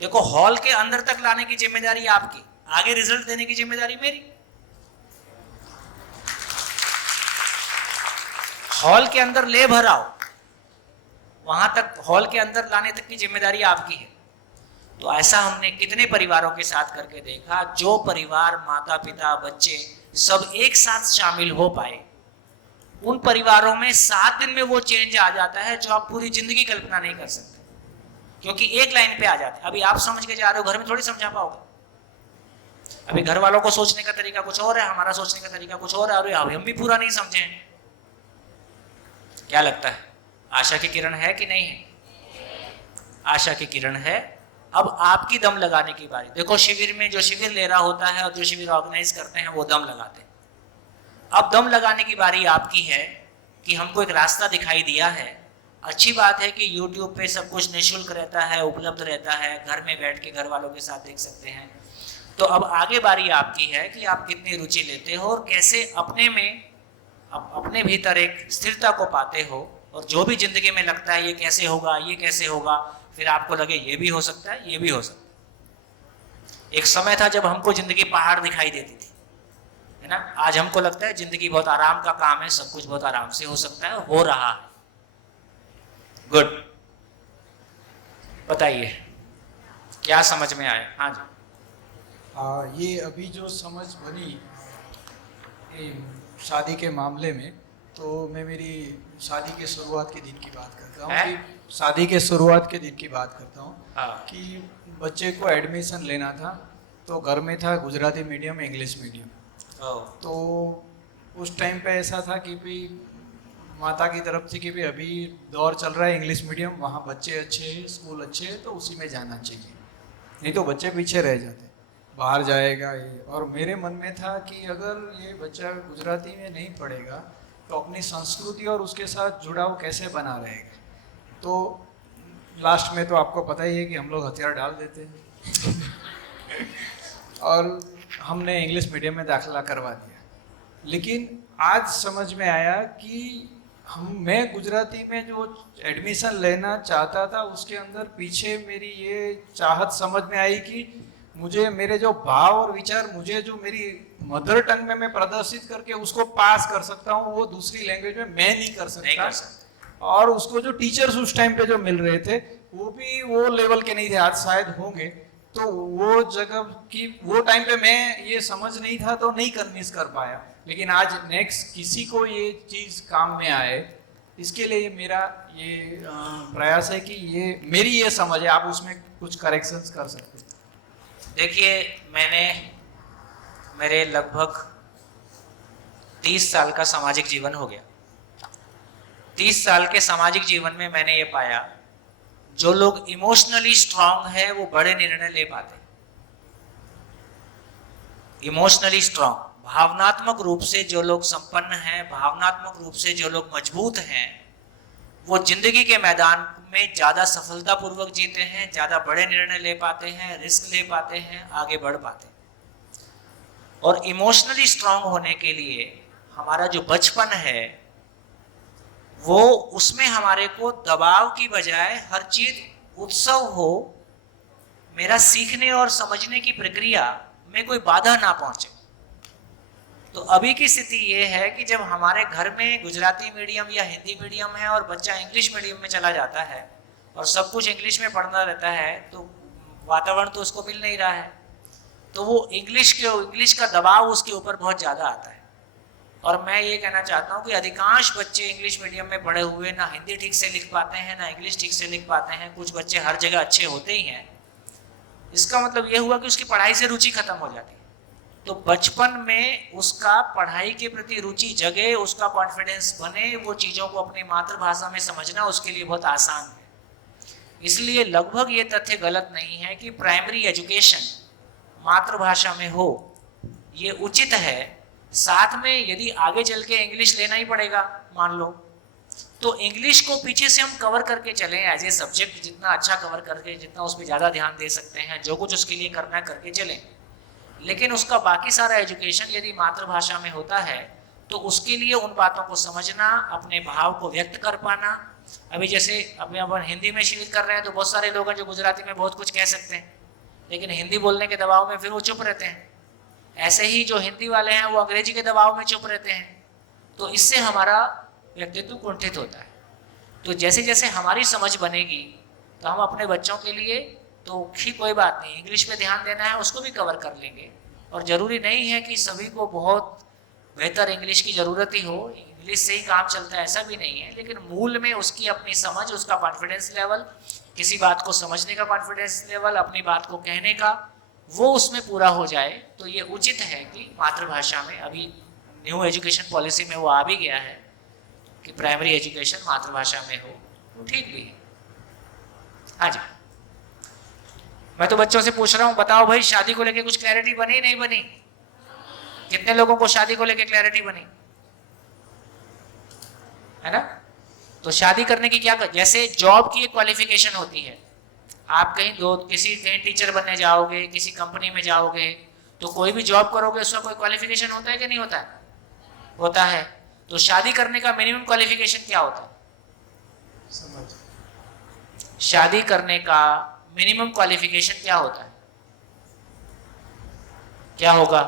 देखो, हॉल के अंदर तक लाने की जिम्मेदारी आपकी, आगे रिजल्ट देने की जिम्मेदारी मेरी। हॉल के अंदर ले भराओ, वहां तक हॉल के अंदर लाने तक की जिम्मेदारी आपकी है। तो ऐसा हमने कितने परिवारों के साथ करके देखा। जो परिवार माता पिता बच्चे सब एक साथ शामिल हो पाए, उन परिवारों में 7 दिन में वो चेंज आ जाता है जो आप पूरी जिंदगी कल्पना नहीं कर सकते, क्योंकि एक लाइन पे आ जाते हैं। अभी आप समझ के जा रहे हो, घर में थोड़ी समझा पाओगे। अभी घर वालों को सोचने का तरीका कुछ और है, हमारा सोचने का तरीका कुछ और है, और हम भी पूरा नहीं समझे हैं। क्या लगता है, आशा की किरण है कि नहीं है? आशा की किरण है। अब आपकी दम लगाने की बारी। देखो, शिविर में जो शिविर ले रहा होता है और जो शिविर ऑर्गेनाइज करते हैं वो दम लगाते हैं। अब दम लगाने की बारी आपकी है कि हमको एक रास्ता दिखाई दिया है अच्छी बात है कि YouTube पे सब कुछ निःशुल्क रहता है, उपलब्ध रहता है, घर में बैठ के घर वालों के साथ देख सकते हैं। तो अब आगे बारी आपकी है कि आप कितनी रुचि लेते हो और कैसे अपने में अपने भीतर एक स्थिरता को पाते हो, और जो भी जिंदगी में लगता है ये कैसे होगा, ये कैसे होगा, फिर आपको लगे ये भी हो सकता है, ये भी हो सकता है। एक समय था जब हमको जिंदगी पहाड़ दिखाई देती थी, है ना। आज हमको लगता है जिंदगी बहुत आराम का काम है, सब कुछ बहुत आराम से हो सकता है, हो रहा है। गुड, बताइए क्या समझ में आया? हाँ जी। ये अभी जो समझ बनी ये शादी के मामले में, तो मैं मेरी शादी के शुरुआत के दिन की बात करता हूँ कि शादी के शुरुआत के दिन की बात करता हूँ हाँ। कि बच्चे को एडमिशन लेना था, तो घर में था गुजराती मीडियम इंग्लिश मीडियम। तो उस टाइम पे ऐसा था कि भाई माता की तरफ से कि भाई अभी दौर चल रहा है इंग्लिश मीडियम, वहाँ बच्चे अच्छे हैं, स्कूल अच्छे हैं, तो उसी में जाना चाहिए, नहीं तो बच्चे पीछे रह जाते, बाहर जाएगा ये। और मेरे मन में था कि अगर ये बच्चा गुजराती में नहीं पढ़ेगा तो अपनी संस्कृति और उसके साथ जुड़ाव कैसे बना रहेगा। तो लास्ट में तो आपको पता ही है कि हम लोग हथियार डाल देते हैं और हमने इंग्लिश मीडियम में दाखिला करवा दिया। लेकिन आज समझ में आया कि मैं गुजराती में जो एडमिशन लेना चाहता था उसके अंदर पीछे मेरी ये चाहत समझ में आई कि मुझे मेरे जो भाव और विचार मुझे जो मेरी मदर टंग में मैं प्रदर्शित करके उसको पास कर सकता हूँ, वो दूसरी लैंग्वेज में मैं नहीं कर सकता। और उसको जो टीचर्स उस टाइम पे जो मिल रहे थे वो भी वो लेवल के नहीं थे, आज शायद होंगे। तो वो जगह की वो टाइम पे मैं ये समझ नहीं था तो नहीं कन्विंस कर पाया, लेकिन आज नेक्स्ट किसी को ये चीज़ काम में आए, इसके लिए मेरा ये प्रयास है कि ये मेरी ये समझ है, आप उसमें कुछ करेक्शंस कर सकते हैं। देखिए, मैंने मेरे लगभग 30 साल का सामाजिक जीवन हो गया। 30 साल के सामाजिक जीवन में मैंने ये पाया, जो लोग इमोशनली स्ट्रांग है वो बड़े निर्णय ले पाते हैं। इमोशनली स्ट्रांग, भावनात्मक रूप से जो लोग संपन्न हैं, भावनात्मक रूप से जो लोग मजबूत हैं, वो जिंदगी के मैदान में ज्यादा सफलतापूर्वक जीते हैं, ज्यादा बड़े निर्णय ले पाते हैं, रिस्क ले पाते हैं, आगे बढ़ पाते हैं। और इमोशनली स्ट्रांग होने के लिए हमारा जो बचपन है वो, उसमें हमारे को दबाव की बजाय हर चीज उत्सव हो, मेरा सीखने और समझने की प्रक्रिया में कोई बाधा ना पहुंचे। तो अभी की स्थिति ये है कि जब हमारे घर में गुजराती मीडियम या हिंदी मीडियम है और बच्चा इंग्लिश मीडियम में चला जाता है और सब कुछ इंग्लिश में पढ़ना रहता है, तो वातावरण तो उसको मिल नहीं रहा है, तो वो इंग्लिश का दबाव उसके ऊपर बहुत ज़्यादा आता है। और मैं ये कहना चाहता हूँ कि अधिकांश बच्चे इंग्लिश मीडियम में पढ़े हुए ना हिंदी ठीक से लिख पाते हैं, ना इंग्लिश ठीक से लिख पाते हैं। कुछ बच्चे हर जगह अच्छे होते ही हैं, इसका मतलब ये हुआ कि उसकी पढ़ाई से रुचि खत्म हो जाती है। तो बचपन में उसका पढ़ाई के प्रति रुचि जगे, उसका कॉन्फिडेंस बने, वो चीज़ों को अपनी मातृभाषा में समझना उसके लिए बहुत आसान है। इसलिए लगभग ये तथ्य गलत नहीं है कि प्राइमरी एजुकेशन मातृभाषा में हो, ये उचित है। साथ में यदि आगे चल के इंग्लिश लेना ही पड़ेगा मान लो, तो इंग्लिश को पीछे से हम कवर करके चलें एज ए सब्जेक्ट, जितना अच्छा कवर करके, जितना उस पर ज़्यादा ध्यान दे सकते हैं, जो कुछ उसके लिए करना करके चलें। लेकिन उसका बाकी सारा एजुकेशन यदि मातृभाषा में होता है तो उसके लिए उन बातों को समझना, अपने भाव को व्यक्त कर पाना। अभी जैसे अभी अपन हिंदी में शिविर कर रहे हैं तो बहुत सारे लोग हैं जो गुजराती में बहुत कुछ कह सकते हैं, लेकिन हिंदी बोलने के दबाव में फिर वो चुप रहते हैं। ऐसे ही जो हिंदी वाले हैं वो अंग्रेजी के दबाव में चुप रहते हैं, तो इससे हमारा व्यक्तित्व कुंठित होता है। तो जैसे जैसे हमारी समझ बनेगी तो हम अपने बच्चों के लिए तो कोई बात नहीं, इंग्लिश पे ध्यान देना है उसको भी कवर कर लेंगे। और ज़रूरी नहीं है कि सभी को बहुत बेहतर इंग्लिश की ज़रूरत ही हो, इंग्लिश से ही काम चलता है ऐसा भी नहीं है। लेकिन मूल में उसकी अपनी समझ, उसका कॉन्फिडेंस लेवल, किसी बात को समझने का कॉन्फिडेंस लेवल, अपनी बात को कहने का, वो उसमें पूरा हो जाए तो ये उचित है कि मातृभाषा में, अभी न्यू एजुकेशन पॉलिसी में वो आ भी गया है कि प्राइमरी एजुकेशन मातृभाषा में हो, तो ठीक भी है। हाँ जी, मैं तो बच्चों से पूछ रहा हूँ, बताओ भाई शादी को लेके कुछ क्लैरिटी बनी नहीं बनी? कितने लोगों को शादी को लेके क्लैरिटी बनी है ना? तो शादी करने की क्या जैसे जॉब की एक क्वालिफिकेशन होती है, आप कहीं टीचर बनने जाओगे, किसी कंपनी में जाओगे, तो कोई भी जॉब करोगे उसका कोई क्वालिफिकेशन होता है कि नहीं होता है? होता है। तो शादी करने का मिनिमम क्वालिफिकेशन क्या होता है? शादी करने का मिनिमम क्वालिफिकेशन क्या होता है? क्या होगा?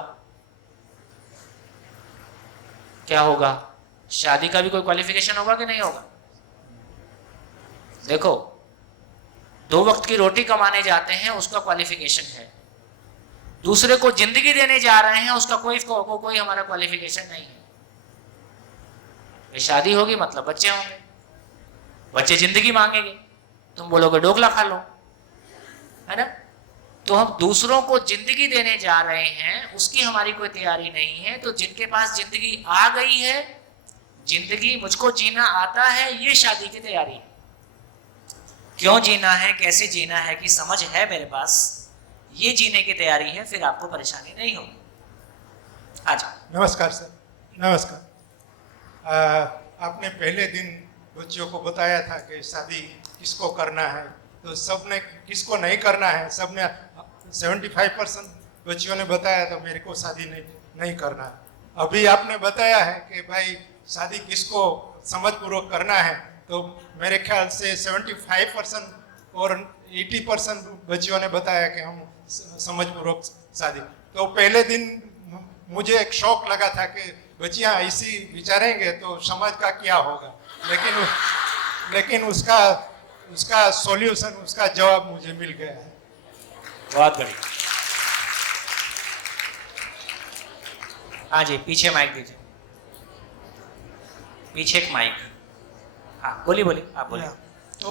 क्या होगा? शादी का भी कोई क्वालिफिकेशन होगा कि नहीं होगा? देखो, 2 वक्त की रोटी कमाने जाते हैं, उसका क्वालिफिकेशन है। दूसरे को जिंदगी देने जा रहे हैं, उसका कोई हमारा क्वालिफिकेशन नहीं है। शादी होगी मतलब बच्चे होंगे, बच्चे जिंदगी मांगेंगे, तुम बोलोगे डोकला खा लो, है ना? तो हम दूसरों को जिंदगी देने जा रहे हैं, उसकी हमारी कोई तैयारी नहीं है। तो जिनके पास जिंदगी आ गई है, जिंदगी मुझको जीना आता है, ये शादी की तैयारी है। क्यों जीना है, कैसे जीना है की समझ है मेरे पास, ये जीने की तैयारी है, फिर आपको परेशानी नहीं होगी। अच्छा, नमस्कार सर। नमस्कार। आपने पहले दिन बच्चों को बताया था कि शादी किसको करना है, तो सबने किसको नहीं करना है, सबने 75% बच्चियों ने बताया तो मेरे को शादी नहीं करना है। अभी आपने बताया है कि भाई शादी किसको समझपूर्वक करना है, तो मेरे ख्याल से 75% और 80% बच्चियों ने बताया कि हम समझपूर्वक शादी। तो पहले दिन मुझे एक शौक लगा था कि बच्चियां ऐसी विचारेंगे तो समाज का क्या होगा, लेकिन उसका सॉल्यूशन, उसका जवाब मुझे मिल गया है। बहुत बढ़िया। हाँ जी, पीछे माइक दीजिए, पीछे एक माइक। हाँ बोलिए, आप बोलिए। तो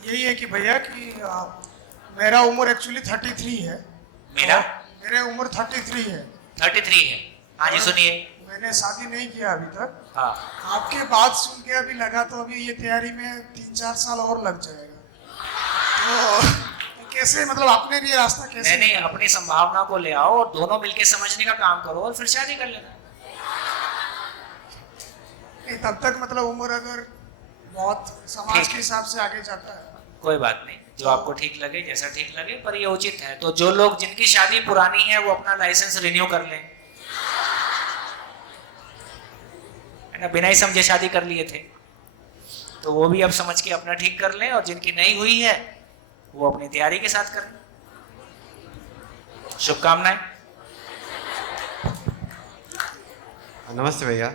यही है कि भैया कि मेरा उम्र एक्चुअली 33 है। मेरे उम्र 33 है। 33 है। हाँ जी, सुनिए। मैंने शादी नहीं किया अभी तक। हाँ। आपके बात सुन के अभी लगा तो अभी ये तैयारी में 3-4 साल और लग जाएगा। तो कैसे, मतलब अपने लिए रास्ता कैसे? नहीं, अपनी संभावना को ले आओ और दोनों मिलके समझने का काम करो और फिर शादी कर लेना। नहीं, तब तक मतलब उम्र अगर बहुत समाज के हिसाब से आगे जाता है। कोई बात नहीं, जो आपको ठीक लगे, जैसा ठीक लगे, पर ये उचित है। तो जो लोग जिनकी शादी पुरानी है वो अपना लाइसेंस रिन्यू कर लें, है ना? बिना ही समझे शादी कर लिए थे तो वो भी अब समझ के अपना ठीक कर लें, और जिनकी नहीं हुई है वो अपनी तैयारी के साथ करें। शुभकामनाएं। नमस्ते भैया।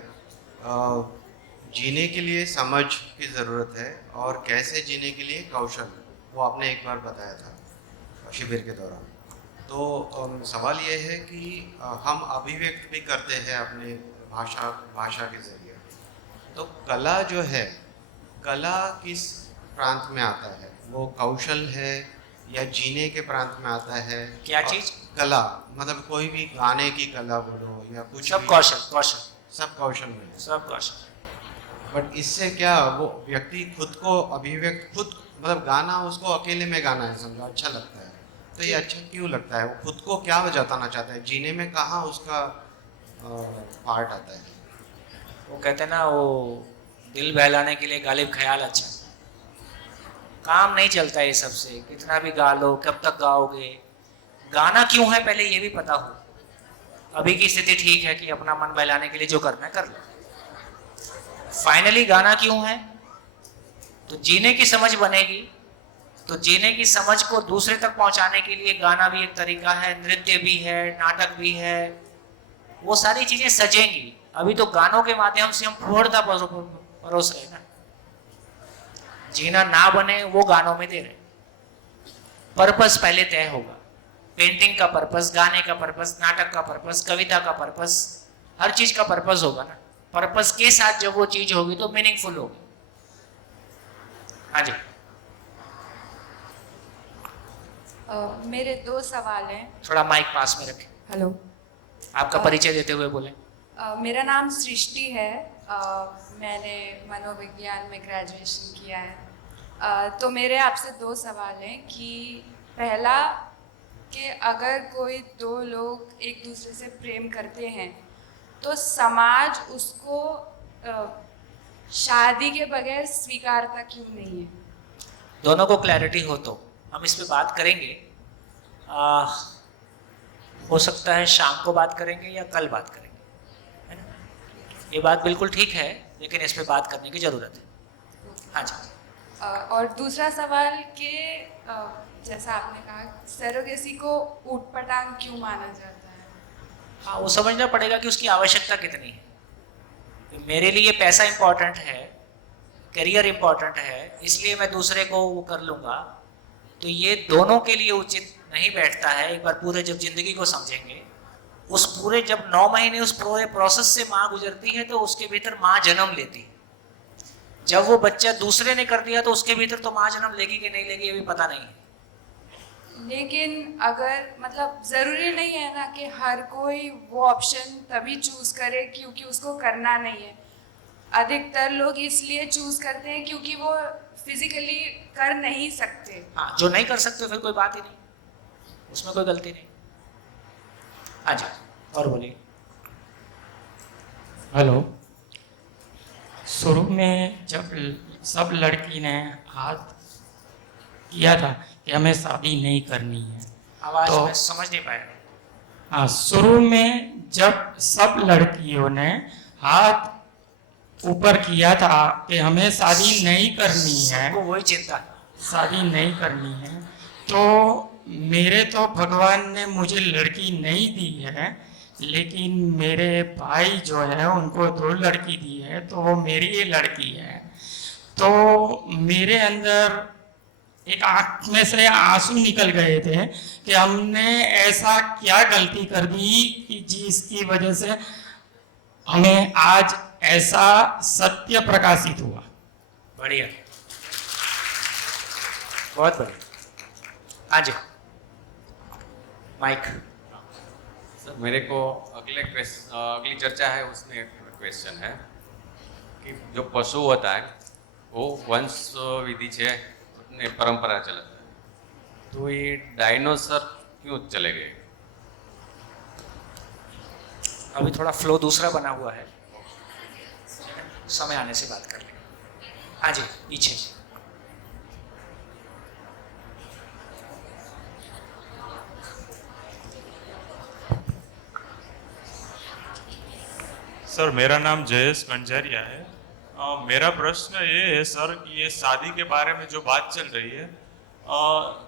जीने के लिए समझ की ज़रूरत है और कैसे जीने के लिए कौशल, वो आपने एक बार बताया था शिविर के दौरान। तो सवाल ये है कि हम अभिव्यक्त भी करते हैं अपने भाषा के ज़रिए। तो कला जो है, कला किस प्रांत में आता है? वो कौशल है या जीने के प्रांत में आता है? क्या चीज़? कला मतलब कोई भी गाने की कला बोलो या कुछ, सब कौशल सब कौशल में है। सब कौशल। बट इससे क्या वो व्यक्ति खुद को अभिव्यक्त, खुद मतलब गाना उसको अकेले में गाना है, समझो अच्छा लगता है, तो ये अच्छा क्यों लगता है? वो खुद को क्या जताना चाहता है? जीने में कहाँ उसका पार्ट आता है? वो कहते हैं ना, वो दिल बहलाने के लिए गालिब ख्याल अच्छा, काम नहीं चलता ये सबसे। कितना भी गा लो, कब तक गाओगे? गाना क्यों है पहले ये भी पता हो। अभी की स्थिति ठीक है कि अपना मन बहलाने के लिए जो करना है कर लो। फाइनली गाना क्यों है? तो जीने की समझ बनेगी। तो जीने की समझ को दूसरे तक पहुंचाने के लिए गाना भी एक तरीका है, नृत्य भी है, नाटक भी है, वो सारी चीजें सजेंगी। अभी तो गानों के माध्यम से हम फुहड़ता परोस रहे ना, जीना ना बने वो गानों में दे रहे। पर्पस पहले तय होगा, पेंटिंग का पर्पस, गाने का पर्पस, नाटक का पर्पस, कविता का पर्पस, हर चीज का पर्पस होगा ना। पर्पस के साथ जब वो चीज होगी तो मीनिंगफुल होगी। हाँ जी। मेरे 2 सवाल हैं। थोड़ा माइक पास में रखें। हेलो। आपका परिचय देते हुए बोलें। मेरा नाम सृष्टि है। मैंने मनोविज्ञान में ग्रेजुएशन किया है। तो मेरे आपसे 2 सवाल हैं कि पहला कि अगर कोई 2 लोग एक दूसरे से प्रेम करते हैं तो समाज उसको शादी के बगैर स्वीकारता क्यों नहीं है? दोनों को क्लैरिटी हो तो हम इस पे बात करेंगे। हो सकता है शाम को बात करेंगे या कल बात करेंगे, है ना? ये बात बिल्कुल ठीक है, लेकिन इस पे बात करने की ज़रूरत है। हाँ जी। और दूसरा सवाल कि जैसा आपने कहा सरोगेसी को ऊटपटांग क्यों माना जाता है? हाँ, वो समझना पड़ेगा कि उसकी आवश्यकता कितनी है। मेरे लिए पैसा इम्पोर्टेंट है, करियर इम्पोर्टेंट है, इसलिए मैं दूसरे को वो कर लूँगा, तो ये दोनों के लिए उचित नहीं बैठता है। एक बार पूरे जब जिंदगी को समझेंगे, उस पूरे जब 9 महीने उस पूरे प्रोसेस से माँ गुजरती है तो उसके भीतर माँ जन्म लेती है। जब वो बच्चा दूसरे ने कर दिया तो उसके भीतर तो माँ जन्म लेगी कि नहीं लेगी ये भी पता नहीं है। लेकिन अगर मतलब ज़रूरी नहीं है ना कि हर कोई वो ऑप्शन तभी चूज़ करे क्योंकि उसको करना नहीं है। अधिकतर लोग इसलिए चूज़ करते हैं क्योंकि वो फिजिकली कर नहीं सकते। हाँ, जो नहीं कर सकते फिर कोई बात ही नहीं, उसमें कोई गलती नहीं। हाँ जी, और बोलिए। हेलो। शुरू में जब सब लड़की ने हाथ किया था कि हमें शादी नहीं करनी है, आवाज तो में समझ नहीं पाया। हाँ, शुरू में जब सब लड़कियों ने हाथ ऊपर किया था कि हमें शादी नहीं करनी है, सबको वही चिंता, शादी नहीं करनी है, तो मेरे तो भगवान ने मुझे लड़की नहीं दी है, लेकिन मेरे भाई जो है उनको 2 लड़की दी है, तो वो मेरी ही लड़की है। तो मेरे अंदर एक आँख में से आंसू निकल गए थे कि हमने ऐसा क्या गलती कर दी कि जिसकी वजह से हमें आज ऐसा सत्य प्रकाशित हुआ। बढ़िया, बहुत बढ़िया। हाँ जी, माइक। सर मेरे को अगली चर्चा है उसमें एक क्वेश्चन है कि जो पशु होता है वो वंश विधि से अपने परंपरा चलता है, तो ये डायनोसर क्यों चले गए? अभी थोड़ा फ्लो दूसरा बना हुआ है, समय आने से बात कर लेंगे। हाँ जी, पीछे। सर मेरा नाम जयेश कंजारिया है। मेरा प्रश्न ये है सर कि ये शादी के बारे में जो बात चल रही है,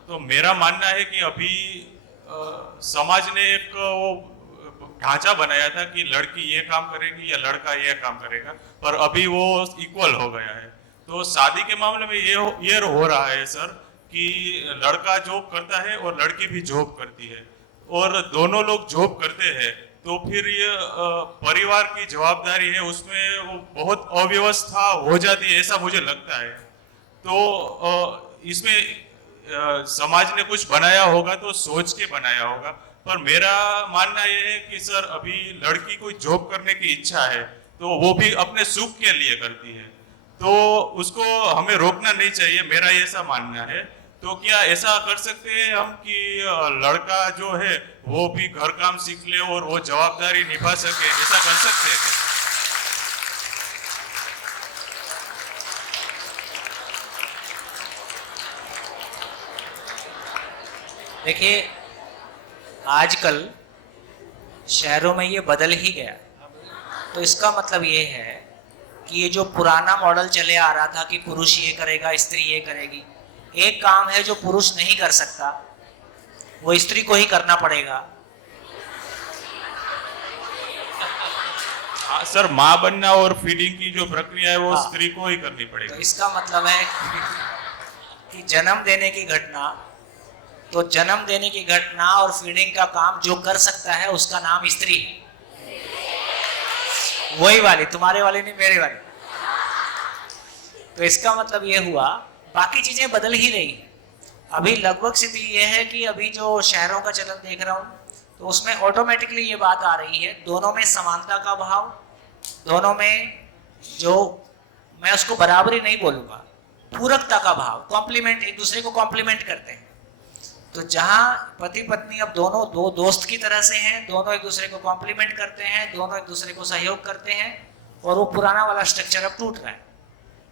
तो मेरा मानना है कि अभी समाज ने एक वो ढांचा बनाया था कि लड़की ये काम करेगी या लड़का ये काम करेगा, पर अभी वो इक्वल हो गया है। तो शादी के मामले में ये हो रहा है सर कि लड़का जॉब करता है और लड़की भी जॉब करती है, और दोनों लोग जॉब करते हैं, तो फिर ये परिवार की जवाबदारी है उसमें वो बहुत अव्यवस्था हो जाती है, ऐसा मुझे लगता है। तो इसमें समाज ने कुछ बनाया होगा तो सोच के बनाया होगा, पर मेरा मानना ये है कि सर अभी लड़की कोई जॉब करने की इच्छा है तो वो भी अपने सुख के लिए करती है, तो उसको हमें रोकना नहीं चाहिए, मेरा ऐसा मानना है। तो क्या ऐसा कर सकते हैं हम कि लड़का जो है वो भी घर काम सीख ले और वो जवाबदारी निभा सके, ऐसा कर सकते हैं क्या? देखिए, आजकल शहरों में ये बदल ही गया, तो इसका मतलब ये है कि ये जो पुराना मॉडल चले आ रहा था कि पुरुष ये करेगा स्त्री ये करेगी, एक काम है जो पुरुष नहीं कर सकता वो स्त्री को ही करना पड़ेगा। हाँ सर, माँ बनना और फीडिंग की जो प्रक्रिया है वो स्त्री को ही करनी पड़ेगी। तो इसका मतलब है कि जन्म देने की घटना, तो जन्म देने की घटना और फीडिंग का काम जो कर सकता है उसका नाम स्त्री है। वही वाली, तुम्हारे वाली नहीं, मेरे वाली। तो इसका मतलब ये हुआ, बाकी चीजें बदल ही रही है। अभी लगभग स्थिति ये है कि अभी जो शहरों का चलन देख रहा हूँ तो उसमें ऑटोमेटिकली ये बात आ रही है, दोनों में समानता का भाव, दोनों में जो, मैं उसको बराबरी नहीं बोलूँगा, पूरकता का भाव, कॉम्प्लीमेंट, एक दूसरे को कॉम्प्लीमेंट करते हैं। तो जहाँ पति पत्नी अब दोनों दो दोस्त की तरह से हैं, दोनों एक दूसरे को कॉम्प्लीमेंट करते हैं, दोनों एक दूसरे को सहयोग करते हैं, और वो पुराना वाला स्ट्रक्चर अब टूट रहा है।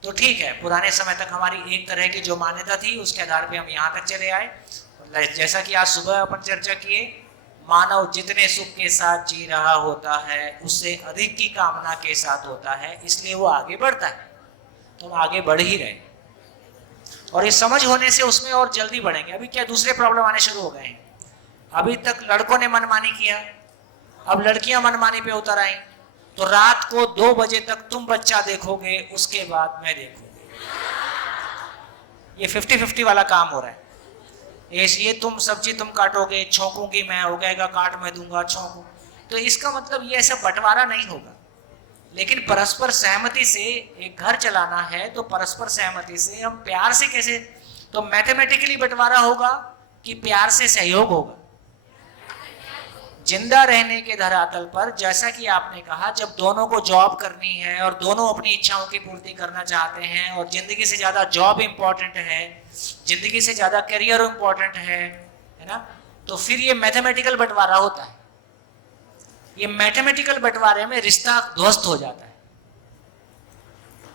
तो ठीक है, पुराने समय तक हमारी एक तरह की जो मान्यता थी उसके आधार पे हम यहाँ तक चले आए। जैसा कि आज सुबह अपन चर्चा किए, मानव जितने सुख के साथ जी रहा होता है उससे अधिक की कामना के साथ होता है, इसलिए वो आगे बढ़ता है। तो हम आगे बढ़ ही रहे और ये समझ होने से उसमें और जल्दी बढ़ेंगे। अभी क्या दूसरे प्रॉब्लम आने शुरू हो गए हैं। अभी तक लड़कों ने मनमानी किया, अब लड़कियां मनमानी पे उतर आई, तो रात को 2 बजे तक तुम बच्चा देखोगे, उसके बाद मैं देखूंगी। ये 50-50 वाला काम हो रहा है। ये तुम सब्जी तुम काटोगे, छौंकूंगी मैं, हो गएगा काट मैं दूंगा, छौंकू। तो इसका मतलब ये ऐसा बंटवारा नहीं होगा, लेकिन परस्पर सहमति से एक घर चलाना है। तो परस्पर सहमति से हम प्यार से कैसे, तो मैथमेटिकली बंटवारा होगा कि प्यार से सहयोग होगा। जिंदा रहने के धरातल पर, जैसा कि आपने कहा, जब दोनों को जॉब करनी है और दोनों अपनी इच्छाओं की पूर्ति करना चाहते हैं और जिंदगी से ज्यादा जॉब इंपॉर्टेंट है, जिंदगी से ज्यादा करियर इंपॉर्टेंट है ना, तो फिर ये मैथमेटिकल बंटवारा होता है। ये मैथमेटिकल बंटवारे में रिश्ता ध्वस्त हो जाता है।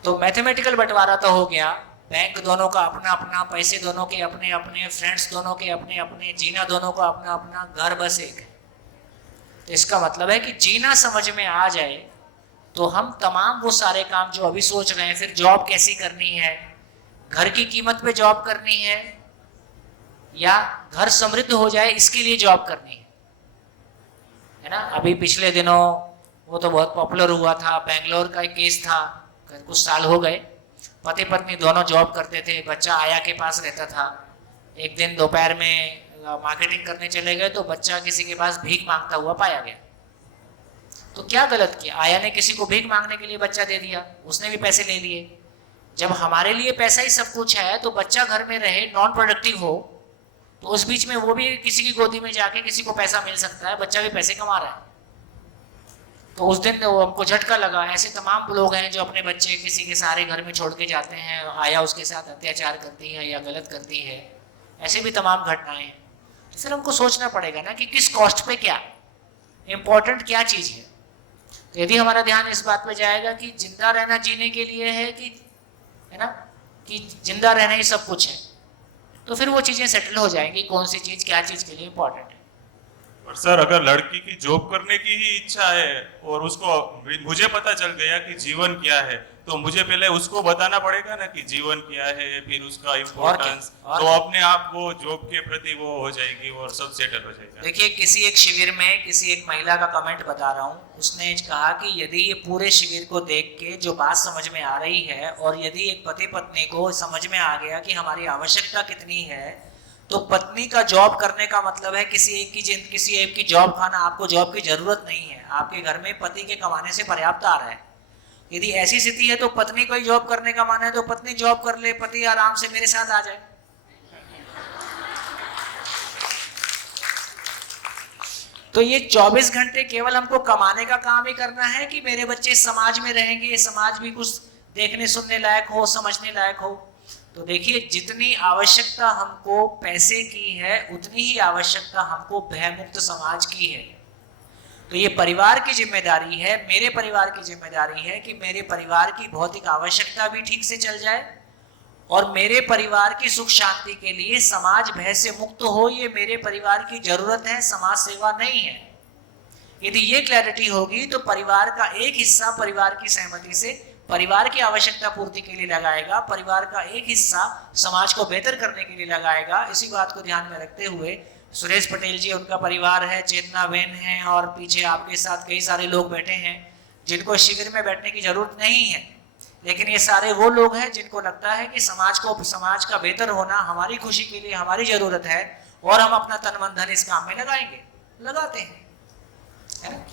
तो मैथमेटिकल बंटवारा तो हो गया, बैंक दोनों का अपना अपना, पैसे दोनों के अपने अपने, फ्रेंड्स दोनों के अपने अपने, जीना दोनों का अपना अपना, घर बस एक है। तो इसका मतलब है कि जीना समझ में आ जाए तो हम तमाम वो सारे काम जो अभी सोच रहे हैं, फिर जॉब कैसी करनी है, घर की कीमत पे जॉब करनी है या घर समृद्ध हो जाए इसके लिए जॉब करनी है ना। अभी पिछले दिनों वो तो बहुत पॉपुलर हुआ था, बेंगलोर का एक केस था, कुछ साल हो गए। पति पत्नी दोनों जॉब करते थे, बच्चा आया के पास रहता था। एक दिन दोपहर में मार्केटिंग करने चले गए तो बच्चा किसी के पास भीख मांगता हुआ पाया गया। तो क्या गलत किया? आया ने किसी को भीख मांगने के लिए बच्चा दे दिया, उसने भी पैसे ले लिए। जब हमारे लिए पैसा ही सब कुछ है तो बच्चा घर में रहे, नॉन प्रोडक्टिव हो, तो उस बीच में वो भी किसी की गोदी में जाके किसी को पैसा मिल सकता है, बच्चा भी पैसे कमा रहा है। तो उस दिन वो हमको झटका लगा। ऐसे तमाम लोग हैं जो अपने बच्चे किसी के सहारे घर में छोड़ के जाते हैं, आया उसके साथ अत्याचार करती है या गलत करती है, ऐसे भी तमाम घटनाएं हैं। फिर हमको सोचना पड़ेगा ना कि किस कॉस्ट पे क्या इंपॉर्टेंट क्या चीज है। तो यदि हमारा ध्यान इस बात पे जाएगा कि जिंदा रहना जीने के लिए है कि, है ना, कि जिंदा रहना ही सब कुछ है, तो फिर वो चीजें सेटल हो जाएंगी, कौन सी चीज क्या चीज के लिए इंपॉर्टेंट है। और सर, अगर लड़की की जॉब करने की ही इच्छा है और उसको, मुझे पता चल गया कि जीवन क्या है, तो मुझे पहले उसको बताना पड़ेगा ना कि जीवन क्या है, फिर उसका इम्पोर्टेंस, तो अपने आप वो जॉब के प्रति वो हो जाएगी और सब सेटल हो जाएगा। देखिए, किसी एक शिविर में किसी एक महिला का कमेंट बता रहा हूँ, उसने कहा कि यदि ये पूरे शिविर को देख के जो बात समझ में आ रही है और यदि एक पति पत्नी को समझ में आ गया कि हमारी आवश्यकता कितनी है, तो पत्नी का जॉब करने का मतलब है किसी एक की जॉब खाना। आपको जॉब की जरूरत नहीं है, आपके घर में पति के कमाने से पर्याप्त आ रहा है। यदि ऐसी स्थिति है तो पत्नी को ही जॉब करने का माना है तो पत्नी जॉब कर ले, पति आराम से मेरे साथ आ जाए। तो ये 24 घंटे केवल हमको कमाने का काम ही करना है कि मेरे बच्चे समाज में रहेंगे, समाज भी कुछ देखने सुनने लायक हो, समझने लायक हो। तो देखिए, जितनी आवश्यकता हमको पैसे की है उतनी ही आवश्यकता हमको भयमुक्त समाज की है। तो ये परिवार की जिम्मेदारी है, मेरे परिवार की जिम्मेदारी है कि मेरे परिवार की भौतिक आवश्यकता भी ठीक से चल जाए और मेरे परिवार की सुख शांति के लिए समाज भय से मुक्त हो। ये मेरे परिवार की जरूरत है, समाज सेवा नहीं है। यदि ये क्लैरिटी होगी तो परिवार का एक हिस्सा परिवार की सहमति से परिवार की आवश्यकता पूर्ति के लिए लगाएगा, परिवार का एक हिस्सा समाज को बेहतर करने के लिए लगाएगा। इसी बात को ध्यान में रखते हुए सुरेश पटेल जी, उनका परिवार है, चेतना बेन है और पीछे आपके साथ कई सारे लोग बैठे हैं जिनको शिविर में बैठने की जरूरत नहीं है, लेकिन ये सारे वो लोग हैं जिनको लगता है कि समाज का बेहतर होना हमारी खुशी के लिए हमारी जरूरत है और हम अपना तन मन धन इस काम में लगाएंगे, लगाते हैं, है ना।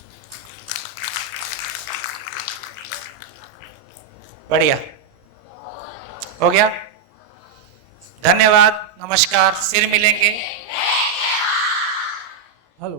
बढ़िया हो गया, धन्यवाद, नमस्कार, फिर मिलेंगे। हेलो।